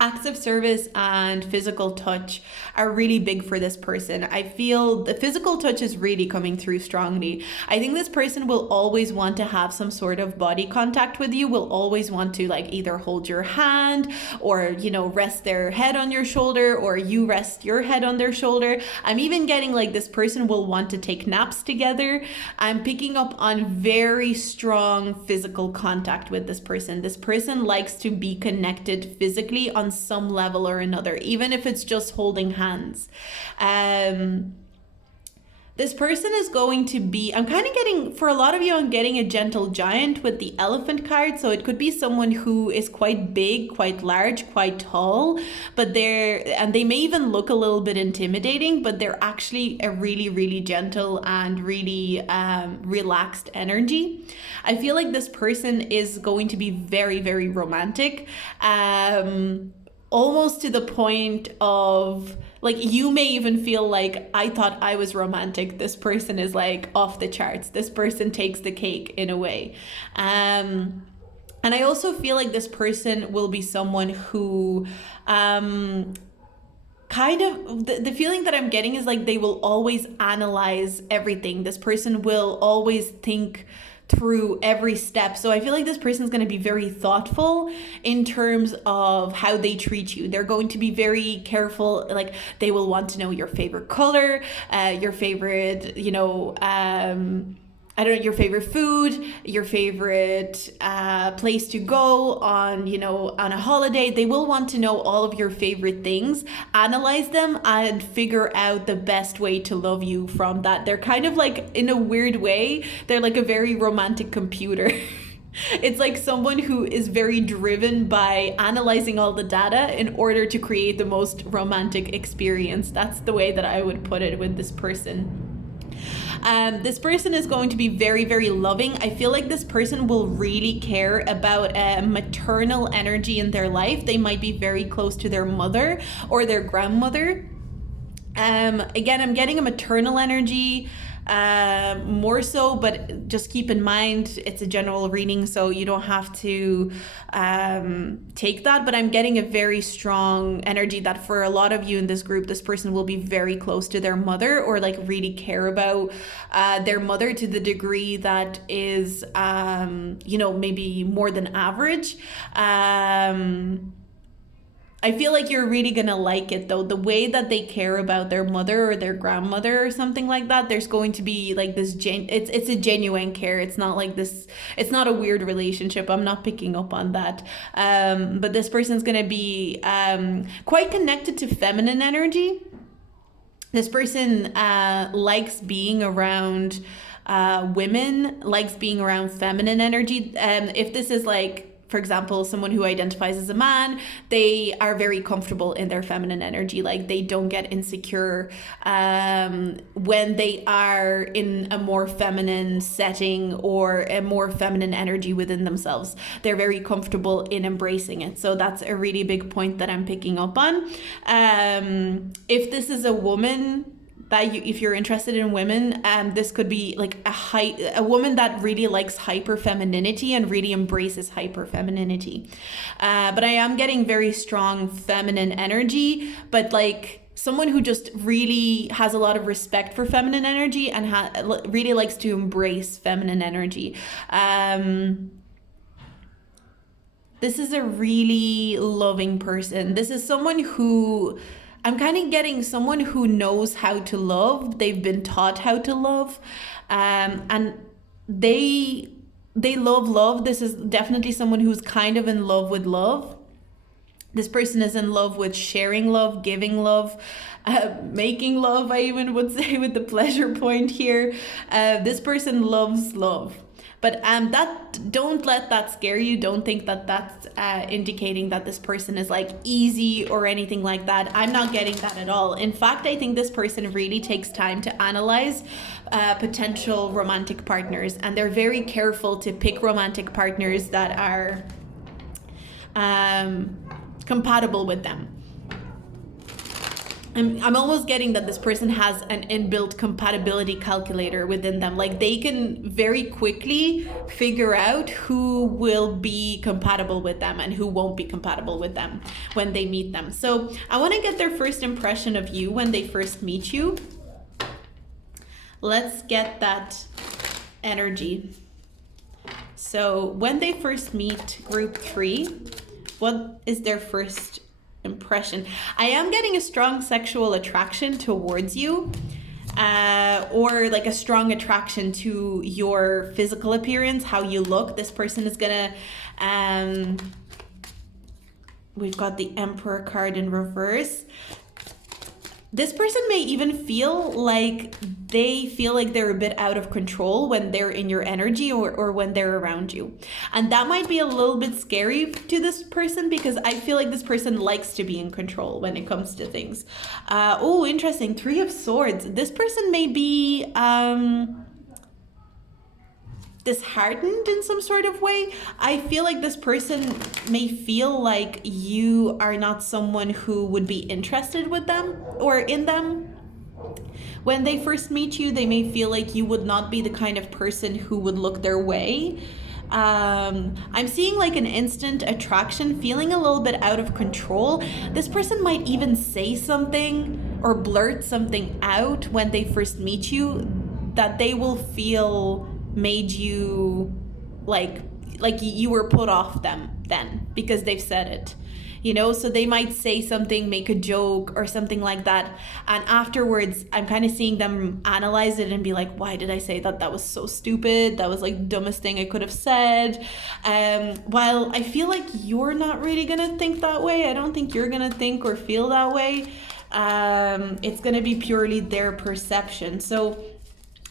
Acts of service and physical touch are really big for this person. I feel the physical touch is really coming through strongly. I think this person will always want to have some sort of body contact with you, will always want to like either hold your hand or, rest their head on your shoulder, or you rest your head on their shoulder. I'm even getting like this person will want to take naps together. I'm picking up on very strong physical contact with this person. This person likes to be connected physically on some level or another, even if it's just holding hands. This person is going to be, I'm kind of getting, for a lot of you, I'm getting a gentle giant with the elephant card. So it could be someone who is quite big, quite large, quite tall, but they may even look a little bit intimidating, but they're actually a really, really gentle and really relaxed energy. I feel like this person is going to be very, very romantic. Almost to the point of like, you may even feel like, I thought I was romantic. This person is like off the charts. This person takes the cake in a way. And I also feel like this person will be someone who kind of, the feeling that I'm getting is like they will always analyze everything. This person will always think through every step. So I feel like this person's going to be very thoughtful in terms of how they treat you. They're going to be very careful. Like, they will want to know your favorite color, your favorite, your favorite food, your favorite place to go on, on a holiday. They will want to know all of your favorite things, analyze them, and figure out the best way to love you from that. They're kind of like, in a weird way, they're like a very romantic computer. It's like someone who is very driven by analyzing all the data in order to create the most romantic experience. That's the way that I would put it with this person. This person is going to be very, very loving. I feel like this person will really care about maternal energy in their life. They might be very close to their mother or their grandmother. Again, I'm getting a maternal energy more so, but just keep in mind it's a general reading, so you don't have to take that. But I'm getting a very strong energy that for a lot of you in this group, this person will be very close to their mother, or like really care about their mother to the degree that is maybe more than average. I feel like you're really gonna like it though. The way that they care about their mother or their grandmother or something like that, there's going to be like this it's a genuine care. It's not like this, it's not a weird relationship. I'm not picking up on that. But this person's gonna be quite connected to feminine energy. This person likes being around women, likes being around feminine energy. If this is like, for example, someone who identifies as a man, they are very comfortable in their feminine energy. Like they don't get insecure when they are in a more feminine setting or a more feminine energy within themselves. They're very comfortable in embracing it. So that's a really big point that I'm picking up on. If this is a woman, if you're interested in women, this could be like a woman that really likes hyper femininity and really embraces hyper femininity. But I am getting very strong feminine energy, but like someone who just really has a lot of respect for feminine energy and really likes to embrace feminine energy. This is a really loving person. This is someone who, I'm kind of getting someone who knows how to love. They've been taught how to love, and they love love. This is definitely someone who's kind of in love with love. This person is in love with sharing love, giving love, making love, I even would say, with the pleasure point here. This person loves love. But don't let that scare you. Don't think that that's indicating that this person is like easy or anything like that. I'm not getting that at all. In fact, I think this person really takes time to analyze potential romantic partners, and they're very careful to pick romantic partners that are compatible with them. I'm almost getting that this person has an inbuilt compatibility calculator within them. Like they can very quickly figure out who will be compatible with them and who won't be compatible with them when they meet them. So I want to get their first impression of you when they first meet you. Let's get that energy. So when they first meet group 3, what is their first impression? I am getting a strong sexual attraction towards you, or like a strong attraction to your physical appearance, how you look. This person is gonna we've got the Emperor card in reverse. This person may even feel like they're a bit out of control when they're in your energy or when they're around you. And that might be a little bit scary to this person, because I feel like this person likes to be in control when it comes to things. Oh, interesting. 3 of Swords. This person may be disheartened in some sort of way. I feel like this person may feel like you are not someone who would be interested with them or in them. When they first meet you, they may feel like you would not be the kind of person who would look their way. I'm seeing like an instant attraction, feeling a little bit out of control. This person might even say something or blurt something out when they first meet you that they will feel made you like you were put off them then because they've said it, so they might say something, make a joke or something like that, and afterwards I'm kind of seeing them analyze it and be like, why did I say that? That was so stupid. That was like the dumbest thing I could have said. While I feel like you're not really gonna think that way, I don't think you're gonna think or feel that way. It's gonna be purely their perception. So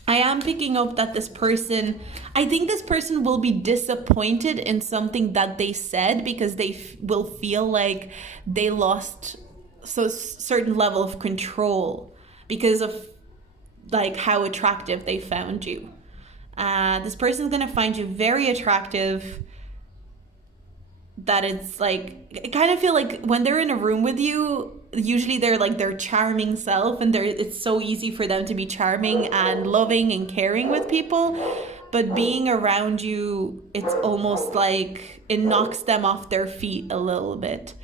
I am picking up that this person, I think this person will be disappointed in something that they said, because they will feel like they lost so certain level of control because of like how attractive they found you. This person's gonna find you very attractive, that it's like, I kind of feel like when they're in a room with you, usually they're like their charming self, and it's so easy for them to be charming and loving and caring with people, but being around you, it's almost like it knocks them off their feet a little bit.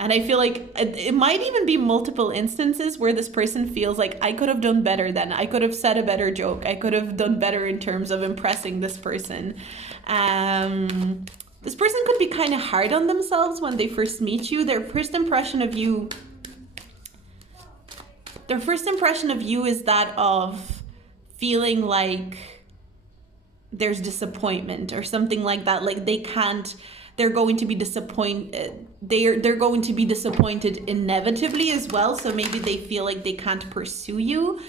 And I feel like it might even be multiple instances where this person feels like, I could have done better then. I could have said a better joke. I could have done better in terms of impressing this person. This person could be kind of hard on themselves when they first meet you. Their first impression of you is that of feeling like there's disappointment or something like that. Like they're going to be disappointed. They're going to be disappointed inevitably as well. So maybe they feel like they can't pursue you.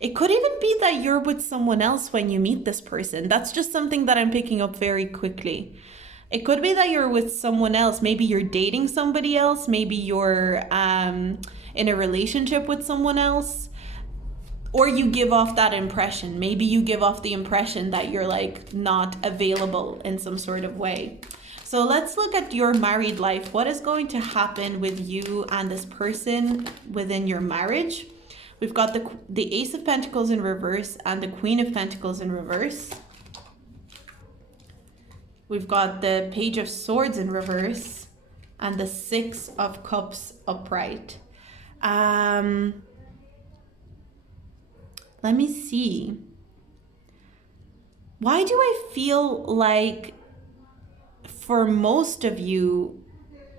It could even be that you're with someone else when you meet this person. That's just something that I'm picking up very quickly. It could be that you're with someone else. Maybe you're dating somebody else. Maybe you're in a relationship with someone else. Or you give off that impression. Maybe you give off the impression that you're like not available in some sort of way. So let's look at your married life. What is going to happen with you and this person within your marriage? We've got the Ace of Pentacles in reverse and the Queen of Pentacles in reverse. We've got the Page of Swords in reverse and the Six of Cups upright. Let me see. Why do I feel like for most of you,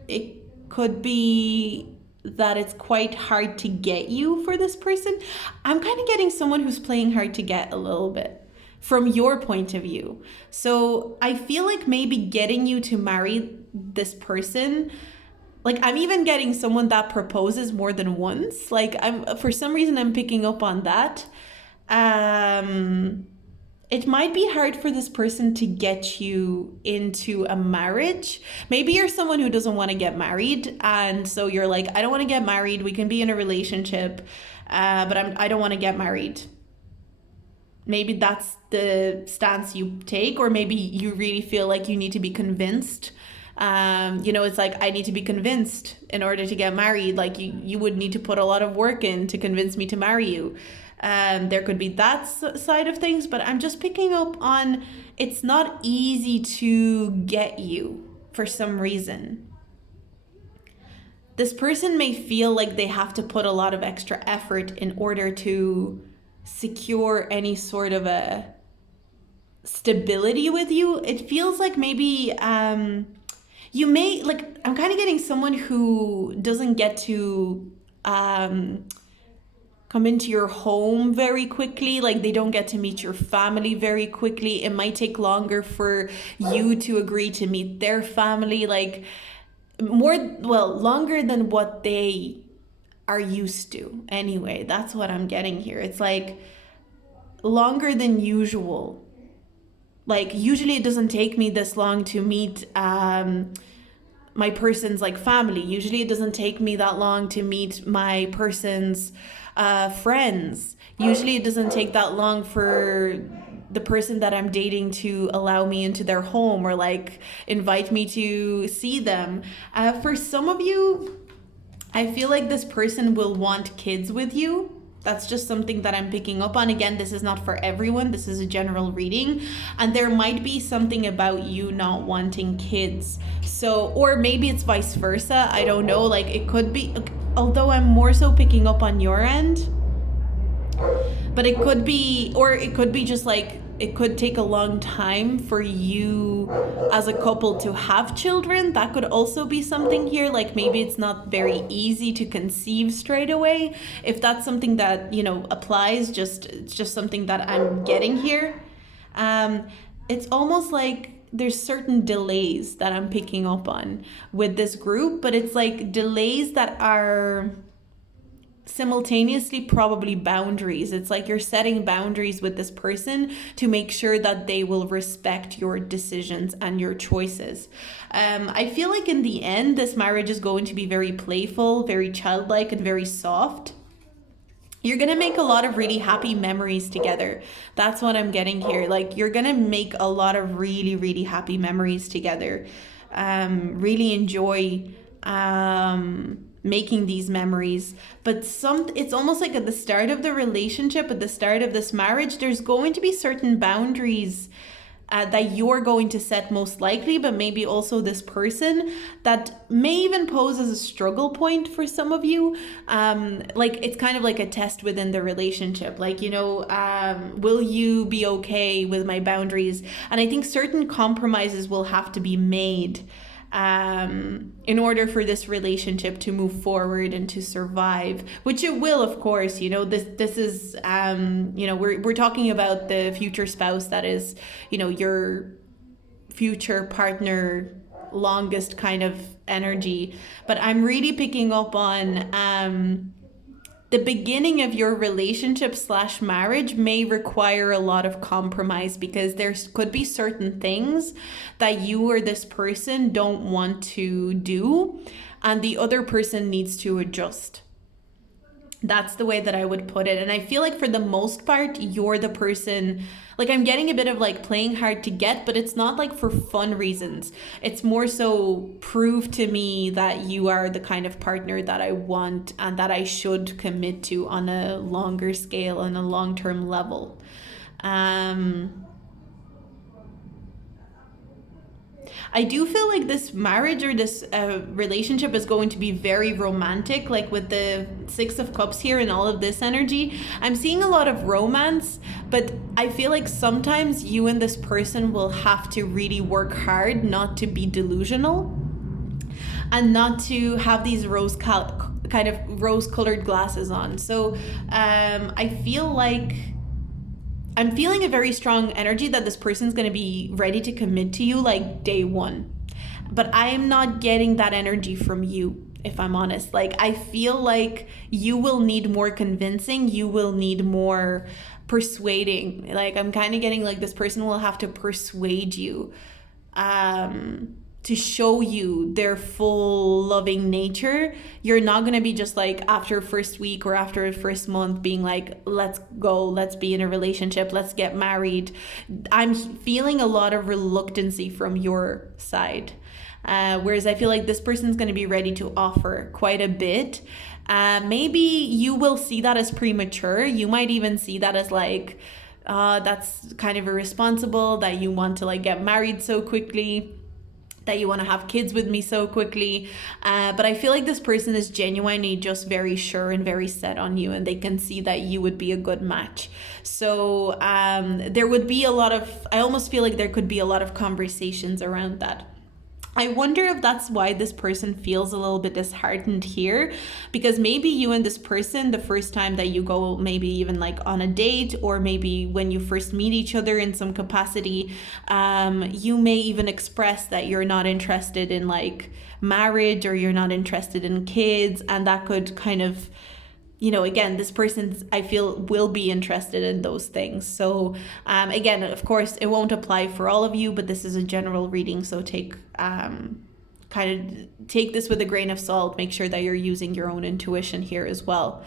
it could be that it's quite hard to get you for this person? I'm kind of getting someone who's playing hard to get a little bit from your point of view. So I feel like maybe getting you to marry this person, like I'm even getting someone that proposes more than once. Like for some reason I'm picking up on that. It might be hard for this person to get you into a marriage. Maybe you're someone who doesn't want to get married, and so you're like, I don't want to get married. We can be in a relationship, but I don't want to get married. Maybe that's the stance you take, or maybe you really feel like you need to be convinced. It's like, I need to be convinced in order to get married. Like you would need to put a lot of work in to convince me to marry you. There could be that side of things, but I'm just picking up on it's not easy to get you for some reason. This person may feel like they have to put a lot of extra effort in order to secure any sort of a stability with you. It feels like maybe you may, like, I'm kind of getting someone who doesn't get to come into your home very quickly. Like they don't get to meet your family very quickly. It might take longer for you to agree to meet their family, like longer than what they are used to. Anyway, that's what I'm getting here. It's like longer than usual. Like usually it doesn't take me this long to meet my person's like family. Usually it doesn't take me that long to meet my person's friends. Usually it doesn't take that long for the person that I'm dating to allow me into their home or like invite me to see them. For some of you, I feel like this person will want kids with you. That's just something that I'm picking up on. Again, this is not for everyone. This is a general reading. And there might be something about you not wanting kids. So, or maybe it's vice versa. I don't know. Like it could be, although I'm more so picking up on your end. But it could be, or it could be just like, it could take a long time for you as a couple to have children. That could also be something here. Like maybe it's not very easy to conceive straight away. If that's something that, applies, it's just something that I'm getting here. It's almost like there's certain delays that I'm picking up on with this group, but it's like delays that are simultaneously probably boundaries. It's like you're setting boundaries with this person to make sure that they will respect your decisions and your choices. I feel like in the end, this marriage is going to be very playful, very childlike, and very soft. You're going to make a lot of really happy memories together. That's what I'm getting here. Like, you're going to make a lot of really, really happy memories together. Really enjoy making these memories. But it's almost like at the start of the relationship, at the start of this marriage, there's going to be certain boundaries that you're going to set most likely, but maybe also this person, that may even pose as a struggle point for some of you. Like, it's kind of like a test within the relationship. Like, will you be okay with my boundaries? And I think certain compromises will have to be made in order for this relationship to move forward and to survive, which it will, of course. This is we're talking about the future spouse, that is, your future partner, longest kind of energy. But I'm really picking up on the beginning of your relationship / marriage may require a lot of compromise, because there could be certain things that you or this person don't want to do, and the other person needs to adjust. That's the way that I would put it. And I feel like for the most part, you're the person, like, I'm getting a bit of like playing hard to get, but it's not like for fun reasons. It's more so prove to me that you are the kind of partner that I want and that I should commit to on a longer scale and a long-term level. I do feel like this marriage or this relationship is going to be very romantic, like with the Six of Cups here and all of this energy. I'm seeing a lot of romance, but I feel like sometimes you and this person will have to really work hard not to be delusional and not to have these kind of rose-colored glasses on. So I feel like I'm feeling a very strong energy that this person's going to be ready to commit to you like day one. But I am not getting that energy from you, if I'm honest. Like, I feel like you will need more convincing. You will need more persuading. Like, I'm kind of getting like this person will have to persuade you to show you their full loving nature. You're not going to be just like after first week or after first month being like, let's go, let's be in a relationship, let's get married. I'm feeling a lot of reluctancy from your side. Whereas I feel like this person's going to be ready to offer quite a bit. Maybe you will see that as premature. You might even see that as like, that's kind of irresponsible, that you want to like get married so quickly, that you want to have kids with me so quickly. But I feel like this person is genuinely just very sure and very set on you, and they can see that you would be a good match. So there would be I almost feel like there could be a lot of conversations around that. I wonder if that's why this person feels a little bit disheartened here, because maybe you and this person, the first time that you go, maybe even like on a date, or maybe when you first meet each other in some capacity, you may even express that you're not interested in like marriage, or you're not interested in kids, and that could kind of, again, this person, I feel, will be interested in those things. So again, of course, it won't apply for all of you, but this is a general reading. So take this with a grain of salt. Make sure that you're using your own intuition here as well.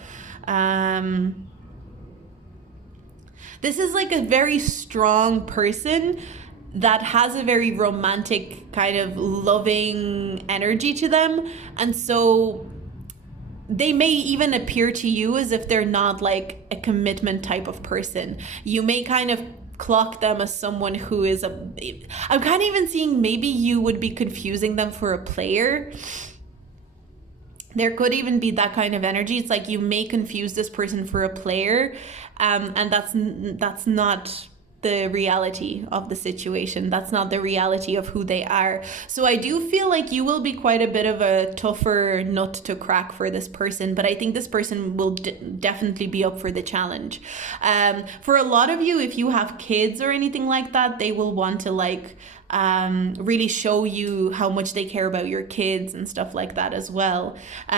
This is like a very strong person that has a very romantic kind of loving energy to them. And so they may even appear to you as if they're not like a commitment type of person. You may kind of clock them as someone who is I'm kind of even seeing maybe you would be confusing them for a player. There could even be that kind of energy. It's like you may confuse this person for a player, and that's not the reality of the situation. That's not the reality of who they are. So I do feel like you will be quite a bit of a tougher nut to crack for this person, but I think this person will definitely be up for the challenge. For a lot of you, if you have kids or anything like that, they will want to like really show you how much they care about your kids and stuff like that as well.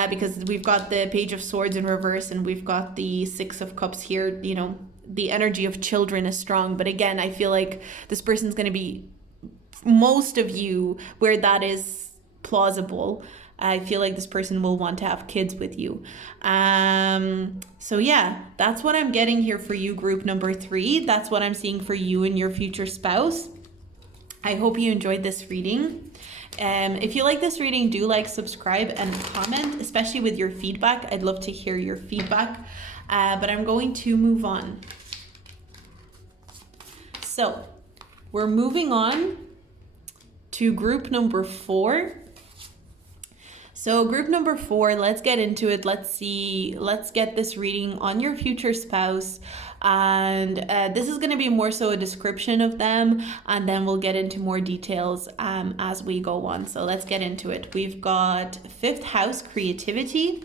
Because we've got the Page of Swords in reverse and we've got the Six of Cups here. You know, the energy of children is strong. But again, I feel like this person's going to be, most of you, where that is plausible, I feel like this person will want to have kids with you. So yeah, that's what I'm getting here for you, group number 3. That's what I'm seeing for you and your future spouse. I hope you enjoyed this reading. If you like this reading, do like, subscribe, and comment, especially with your feedback. I'd love to hear your feedback. But I'm going to move on. So we're moving on to group number 4. So group number 4, let's get into it. Let's get this reading on your future spouse. And this is going to be more so a description of them, and then we'll get into more details as we go on. So let's get into it. We've got 5th house, creativity.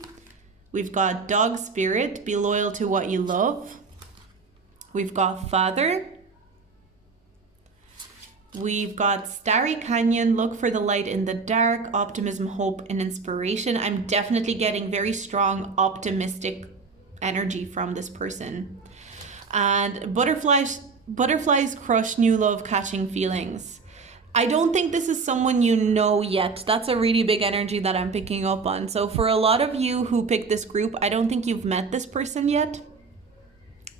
We've got dog spirit, be loyal to what you love. We've got father. We've got Starry Canyon, look for the light in the dark, optimism, hope, and inspiration. I'm definitely getting very strong, optimistic energy from this person. And butterflies crush new love, catching feelings. I don't think this is someone you know yet. That's a really big energy that I'm picking up on. So for a lot of you who picked this group, I don't think you've met this person yet.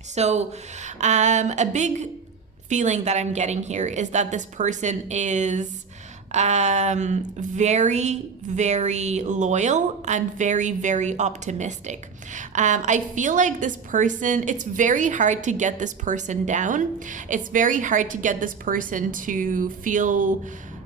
So a big feeling that I'm getting here is that this person is very, very loyal and very, very optimistic. I feel like this person, it's very hard to get this person down. It's very hard to get this person to feel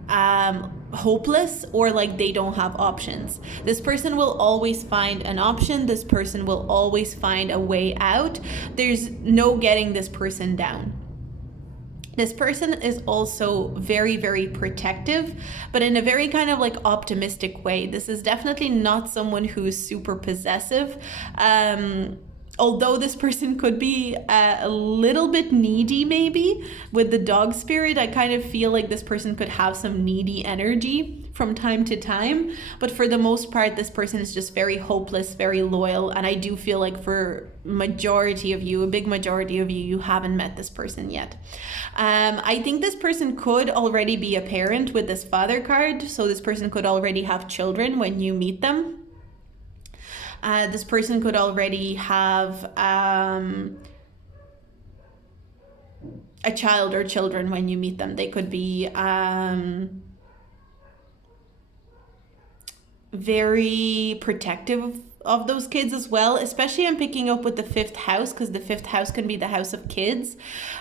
hopeless or like they don't have options. This person will always find an option. This person will always find a way out. There's no getting this person down. This person is also very, very protective, but in a very kind of like optimistic way. This is definitely not someone who is super possessive. Although this person could be a little bit needy maybe with the dog spirit, I kind of feel like this person could have some needy energy from time to time. But for the most part, this person is just very hopeless, very loyal. And I do feel like for majority of you, a big majority of you, you haven't met this person yet. I think this person could already be a parent with this father card. So this person could already have children when you meet them. This person could already have a child or children when you meet them. They could be very protective of those kids as well. Especially I'm picking up with the 5th house, because the 5th house can be the house of kids.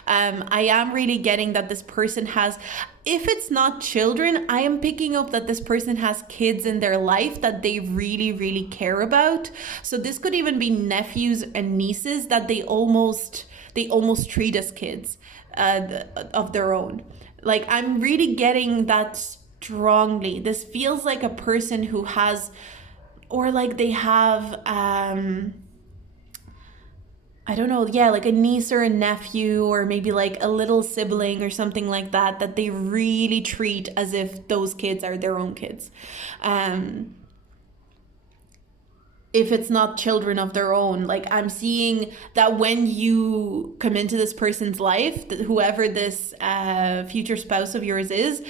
I am really getting that this person has, if it's not children, I am picking up that this person has kids in their life that they really, really care about. So this could even be nephews and nieces that they almost treat as kids of their own. Like, I'm really getting that strongly. This feels like a person who has, or like they have I don't know, yeah, like a niece or a nephew, or maybe like a little sibling or something like that, that they really treat as if those kids are their own kids. If it's not children of their own, like I'm seeing that when you come into this person's life, whoever this future spouse of yours is,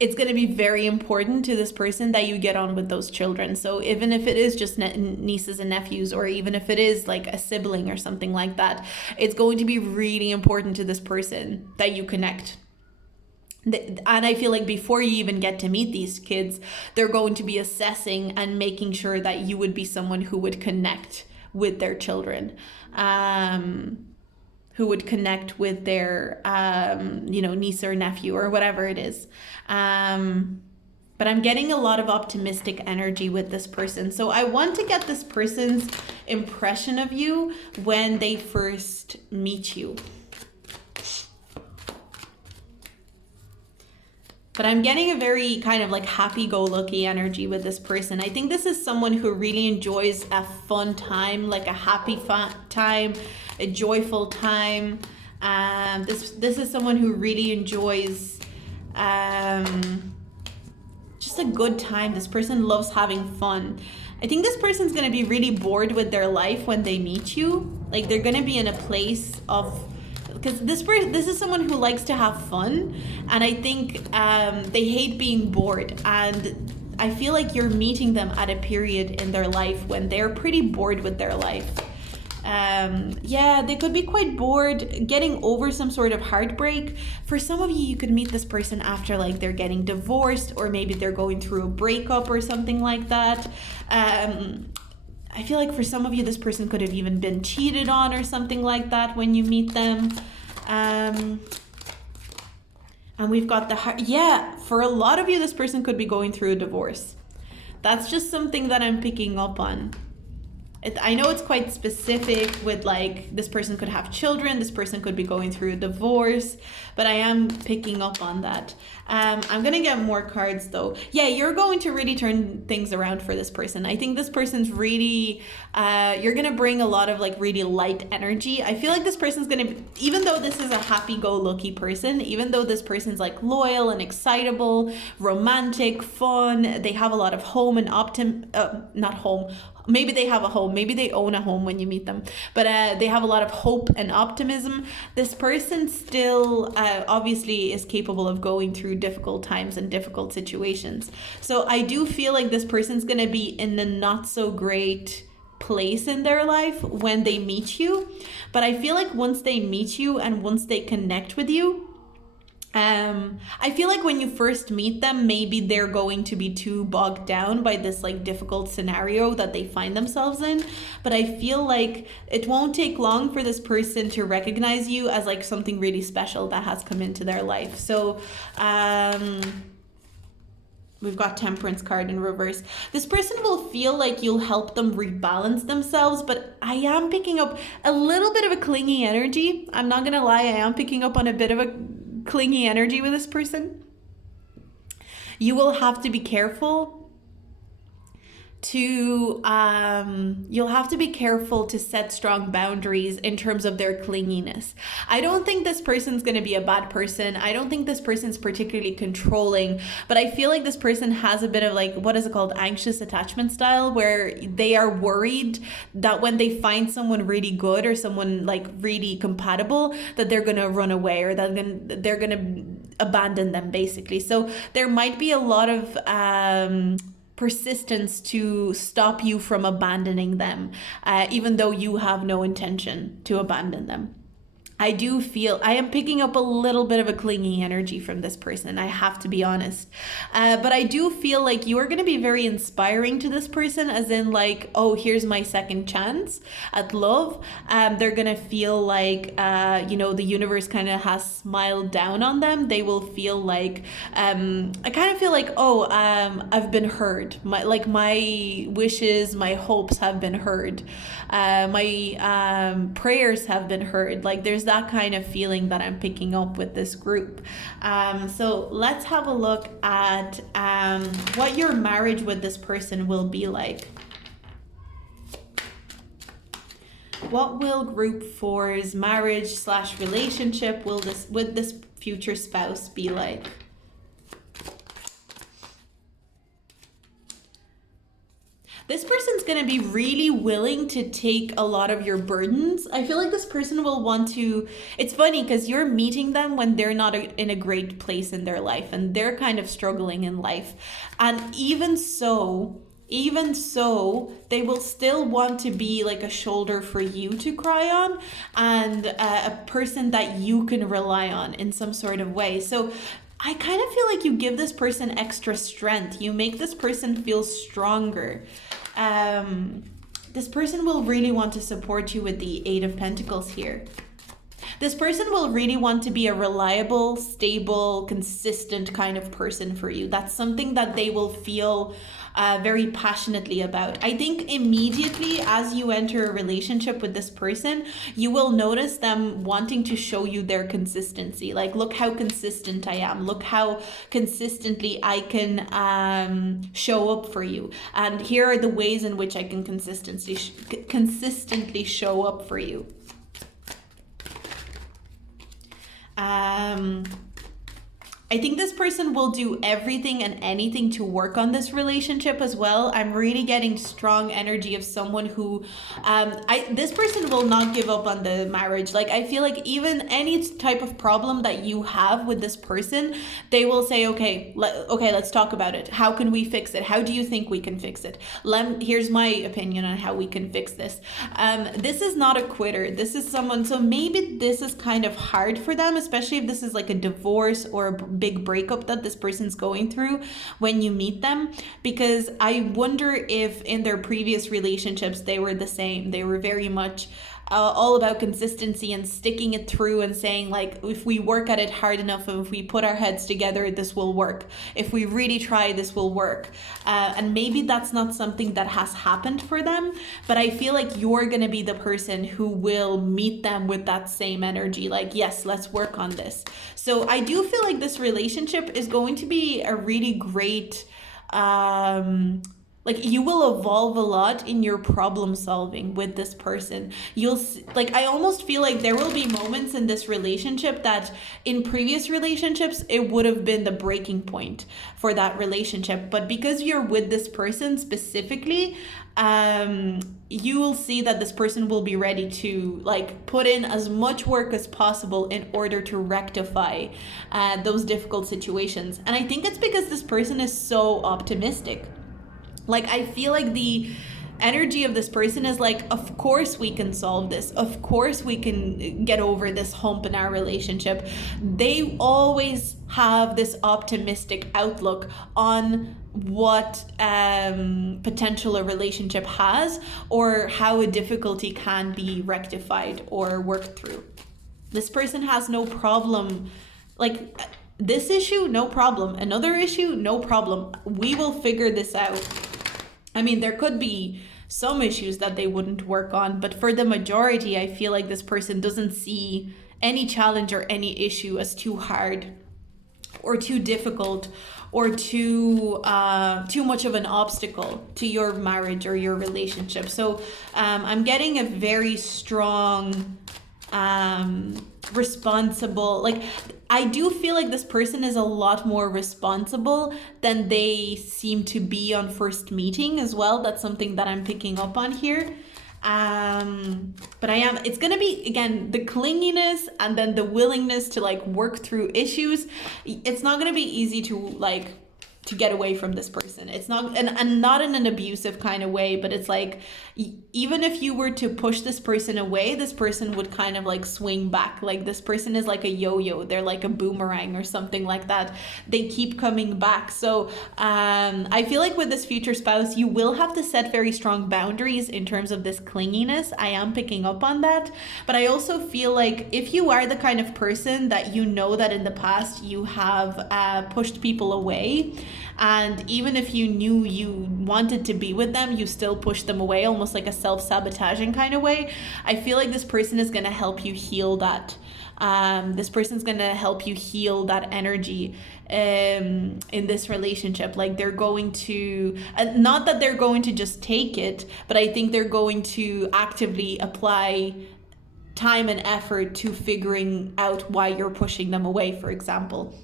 it's going to be very important to this person that you get on with those children. So even if it is just nieces and nephews, or even if it is like a sibling or something like that, it's going to be really important to this person that you connect. And I feel like before you even get to meet these kids, they're going to be assessing and making sure that you would be someone who would connect with their children, who would connect with their, niece or nephew or whatever it is. But I'm getting a lot of optimistic energy with this person. So I want to get this person's impression of you when they first meet you. But I'm getting a very kind of like happy-go-lucky energy with this person. I think this is someone who really enjoys a fun time, like a happy fun time, a joyful time. This is someone who really enjoys Just a good time. This person loves having fun. I think this person's going to be really bored with their life when they meet you. Like, they're going to be in a place of, because this is someone who likes to have fun, and I think they hate being bored, and I feel like you're meeting them at a period in their life when they're pretty bored with their life. Yeah, they could be quite bored, getting over some sort of heartbreak. For some of you, you could meet this person after like they're getting divorced, or maybe they're going through a breakup or something like that. I feel like for some of you, this person could have even been cheated on or something like that when you meet them. And we've got the heart. Yeah, for a lot of you, this person could be going through a divorce. That's just something that I'm picking up on. I know it's quite specific with like, this person could have children, this person could be going through a divorce, but I am picking up on that. I'm going to get more cards though. Yeah, you're going to really turn things around for this person. I think this person's really, you're going to bring a lot of like really light energy. I feel like this person's going to, even though this is a happy-go-lucky person, even though this person's like loyal and excitable, romantic, fun, they have a lot of home and not home, maybe they have a home, maybe they own a home when you meet them, but they have a lot of hope and optimism. This person still obviously is capable of going through difficult times and difficult situations. So I do feel like this person's going to be in a not so great place in their life when they meet you. But I feel like once they meet you and once they connect with you, I feel like when you first meet them, maybe they're going to be too bogged down by this like difficult scenario that they find themselves in. But I feel like it won't take long for this person to recognize you as like something really special that has come into their life. So, we've got Temperance card in reverse. This person will feel like you'll help them rebalance themselves, but I am picking up a little bit of a clingy energy. I'm not gonna lie, I am picking up on a bit of a clingy energy with this person. You will have to be careful to set strong boundaries in terms of their clinginess. I don't think this person's going to be a bad person. I don't think this person's particularly controlling, but I feel like this person has a bit of like, what is it called? Anxious attachment style, where they are worried that when they find someone really good or someone like really compatible, that they're going to run away, or that they're going to abandon them basically. So there might be a lot of persistence to stop you from abandoning them, even though you have no intention to abandon them. I do feel, I am picking up a little bit of a clingy energy from this person, I have to be honest. But I do feel like you are going to be very inspiring to this person, as in like, oh, here's my second chance at love. They're going to feel like, the universe kind of has smiled down on them. They will feel like, I kind of feel like, oh, I've been heard. My wishes, my hopes have been heard. My prayers have been heard. Like, there's that kind of feeling that I'm picking up with this group. So let's have a look at what your marriage with this person will be like. What will group 4's marriage / relationship with this future spouse be like? This person's going to be really willing to take a lot of your burdens. I feel like this person will want to, it's funny because you're meeting them when they're not in a great place in their life and they're kind of struggling in life. And even so, they will still want to be like a shoulder for you to cry on, and a person that you can rely on in some sort of way. So I kind of feel like you give this person extra strength. You make this person feel stronger. This person will really want to support you with the 8 of Pentacles here. This person will really want to be a reliable, stable, consistent kind of person for you. That's something that they will feel very passionately about. I think immediately as you enter a relationship with this person, you will notice them wanting to show you their consistency. Like, look how consistent I am. Look how consistently I can show up for you. And here are the ways in which I can consistently show up for you. I think this person will do everything and anything to work on this relationship as well. I'm really getting strong energy of someone who, this person will not give up on the marriage. Like, I feel like even any type of problem that you have with this person, they will say, okay, let's talk about it. How can we fix it? How do you think we can fix it? Here's my opinion on how we can fix this. This is not a quitter. This is someone, so maybe this is kind of hard for them, especially if this is like a divorce or a big breakup that this person's going through when you meet them, because I wonder if in their previous relationships they were the same. They were very much all about consistency and sticking it through and saying, like, if we work at it hard enough and if we put our heads together, this will work. If we really try, this will work. And maybe that's not something that has happened for them, but I feel like you're going to be the person who will meet them with that same energy. Like, yes, let's work on this. So I do feel like this relationship is going to be a really great, like, you will evolve a lot in your problem solving with this person. Like, I almost feel like there will be moments in this relationship that in previous relationships, it would have been the breaking point for that relationship. But because you're with this person specifically, you will see that this person will be ready to, like, put in as much work as possible in order to rectify those difficult situations. And I think it's because this person is so optimistic. Like, I feel like the energy of this person is like, of course we can solve this. Of course we can get over this hump in our relationship. They always have this optimistic outlook on what potential a relationship has, or how a difficulty can be rectified or worked through. This person has no problem, like, this issue, no problem. Another issue, no problem. We will figure this out. I mean, there could be some issues that they wouldn't work on, but for the majority, I feel like this person doesn't see any challenge or any issue as too hard or too difficult or too much of an obstacle to your marriage or your relationship. So I'm getting a very strong, responsible, like, I do feel like this person is a lot more responsible than they seem to be on first meeting as well. That's something that I'm picking up on here. But it's gonna be, again, the clinginess and then the willingness to, like, work through issues. It's not gonna be easy to, like, to get away from this person. It's not, and not in an abusive kind of way, but it's like, even if you were to push this person away, this person would kind of, like, swing back. Like, this person is like a yo-yo. They're like a boomerang or something like that. They keep coming back. So I feel like with this future spouse, you will have to set very strong boundaries in terms of this clinginess. I am picking up on that. But I also feel like if you are the kind of person that you know that in the past you have pushed people away, and even if you knew you wanted to be with them, you still push them away, almost like a self-sabotaging kind of way. I feel like this person is going to help you heal that. This person's going to help you heal that energy in this relationship. Like, they're going to, not that they're going to just take it, but I think they're going to actively apply time and effort to figuring out why you're pushing them away, for example.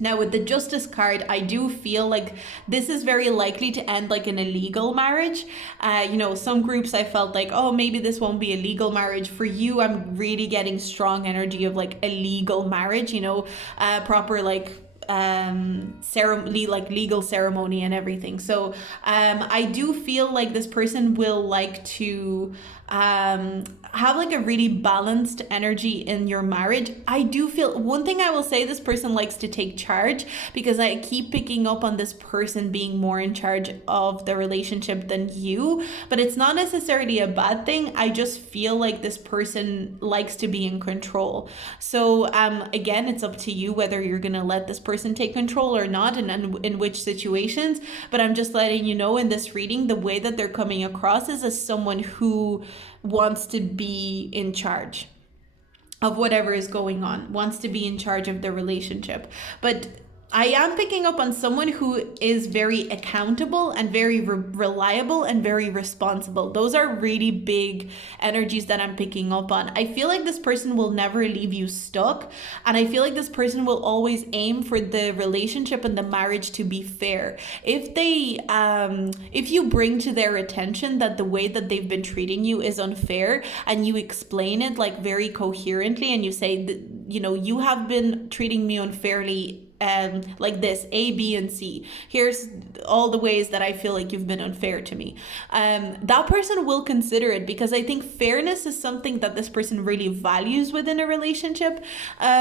Now, with the Justice card, I do feel like this is very likely to end like an illegal marriage. Some groups I felt like, oh, maybe this won't be a legal marriage. For you, I'm really getting strong energy of like a legal marriage, proper like ceremony, like legal ceremony and everything. So I do feel like this person will like to have like a really balanced energy in your marriage. I do feel, one thing I will say, this person likes to take charge, because I keep picking up on this person being more in charge of the relationship than you, but it's not necessarily a bad thing. I just feel like this person likes to be in control. So again, it's up to you whether you're gonna let this person take control or not, and in which situations. But I'm just letting you know, in this reading, the way that they're coming across is as someone who wants to be in charge of whatever is going on, wants to be in charge of the relationship. But I am picking up on someone who is very accountable and very reliable and very responsible. Those are really big energies that I'm picking up on. I feel like this person will never leave you stuck, and I feel like this person will always aim for the relationship and the marriage to be fair. If you bring to their attention that the way that they've been treating you is unfair, and you explain it like very coherently, and you say that, you know, you have been treating me unfairly, like this, A, B, and C. Here's all the ways that I feel like you've been unfair to me. That person will consider it, because I think fairness is something that this person really values within a relationship,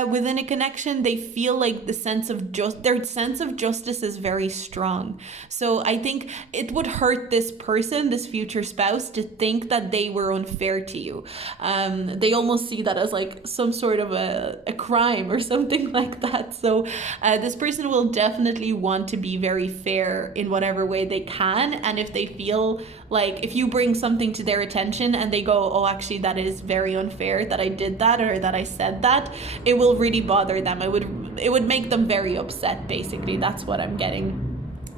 within a connection. They feel like their sense of justice is very strong. So I think it would hurt this person, this future spouse, to think that they were unfair to you. They almost see that as like some sort of a crime or something like that. So this person will definitely want to be very fair in whatever way they can. And if they feel like, if you bring something to their attention and they go, oh, actually, that is very unfair that I did that or that I said that, it will really bother them. It would make them very upset, basically. That's what I'm getting.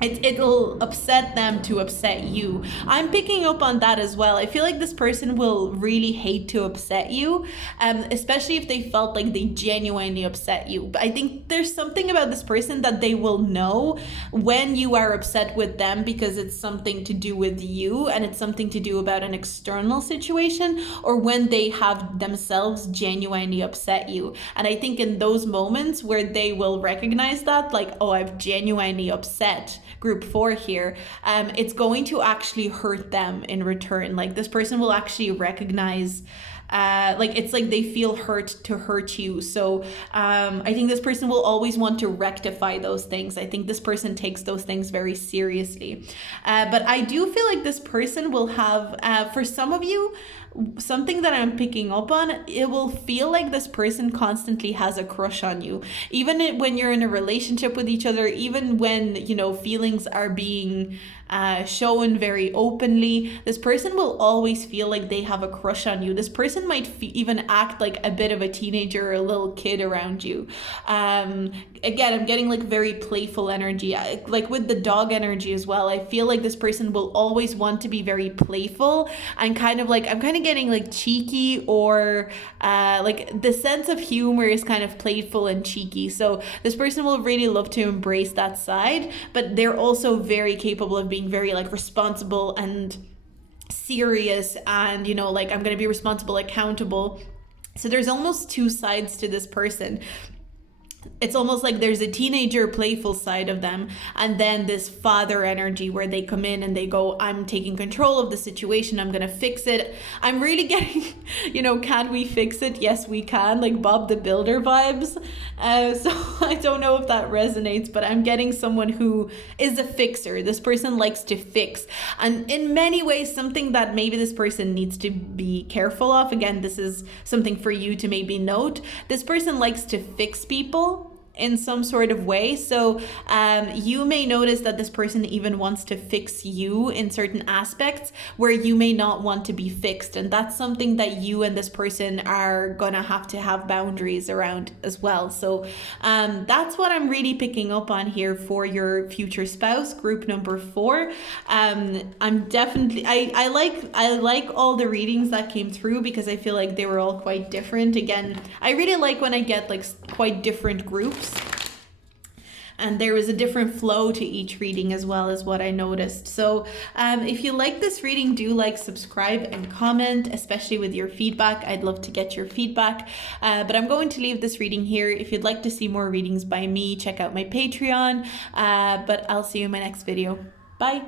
It'll upset them to upset you. I'm picking up on that as well. I feel like this person will really hate to upset you, especially if they felt like they genuinely upset you. But I think there's something about this person that they will know when you are upset with them, because it's something to do with you and it's something to do about an external situation, or when they have themselves genuinely upset you. And I think in those moments where they will recognize that, like, oh, I've genuinely upset group 4 here, it's going to actually hurt them in return. Like, this person will actually recognize, like, it's like they feel hurt to hurt you. So I think this person will always want to rectify those things. I think this person takes those things very seriously. But I do feel like this person will have, for some of you, something that I'm picking up on, it will feel like this person constantly has a crush on you. Even when you're in a relationship with each other, even when, you know, feelings are being shown very openly, this person will always feel like they have a crush on you. This person might even act like a bit of a teenager or a little kid around you. Again, I'm getting like very playful energy, like with the dog energy as well. I feel like this person will always want to be very playful and kind of like, I'm kind of getting like cheeky, or like the sense of humor is kind of playful and cheeky. So this person will really love to embrace that side, but they're also very capable of being very like responsible and serious, and, you know, like, I'm going to be responsible, accountable. So there's almost two sides to this person. It's almost like there's a teenager playful side of them, and then this father energy where they come in and they go, I'm taking control of the situation, I'm gonna fix it. I'm really getting, you know, can we fix it? Yes, we can, like Bob the Builder vibes. So I don't know if that resonates, but I'm getting someone who is a fixer. This person likes to fix, and in many ways something that maybe this person needs to be careful of. Again, this is something for you to maybe note. This person likes to fix people in some sort of way. So you may notice that this person even wants to fix you in certain aspects where you may not want to be fixed. And that's something that you and this person are gonna have to have boundaries around as well. So that's what I'm really picking up on here for your future spouse, group number 4. I'm definitely, I like all the readings that came through, because I feel like they were all quite different. Again, I really like when I get like quite different groups, and there was a different flow to each reading as well, as what I noticed. So if you like this reading, do like, subscribe, and comment, especially with your feedback. I'd love to get your feedback. But I'm going to leave this reading here. If you'd like to see more readings by me, check out my Patreon. But I'll see you in my next video. Bye.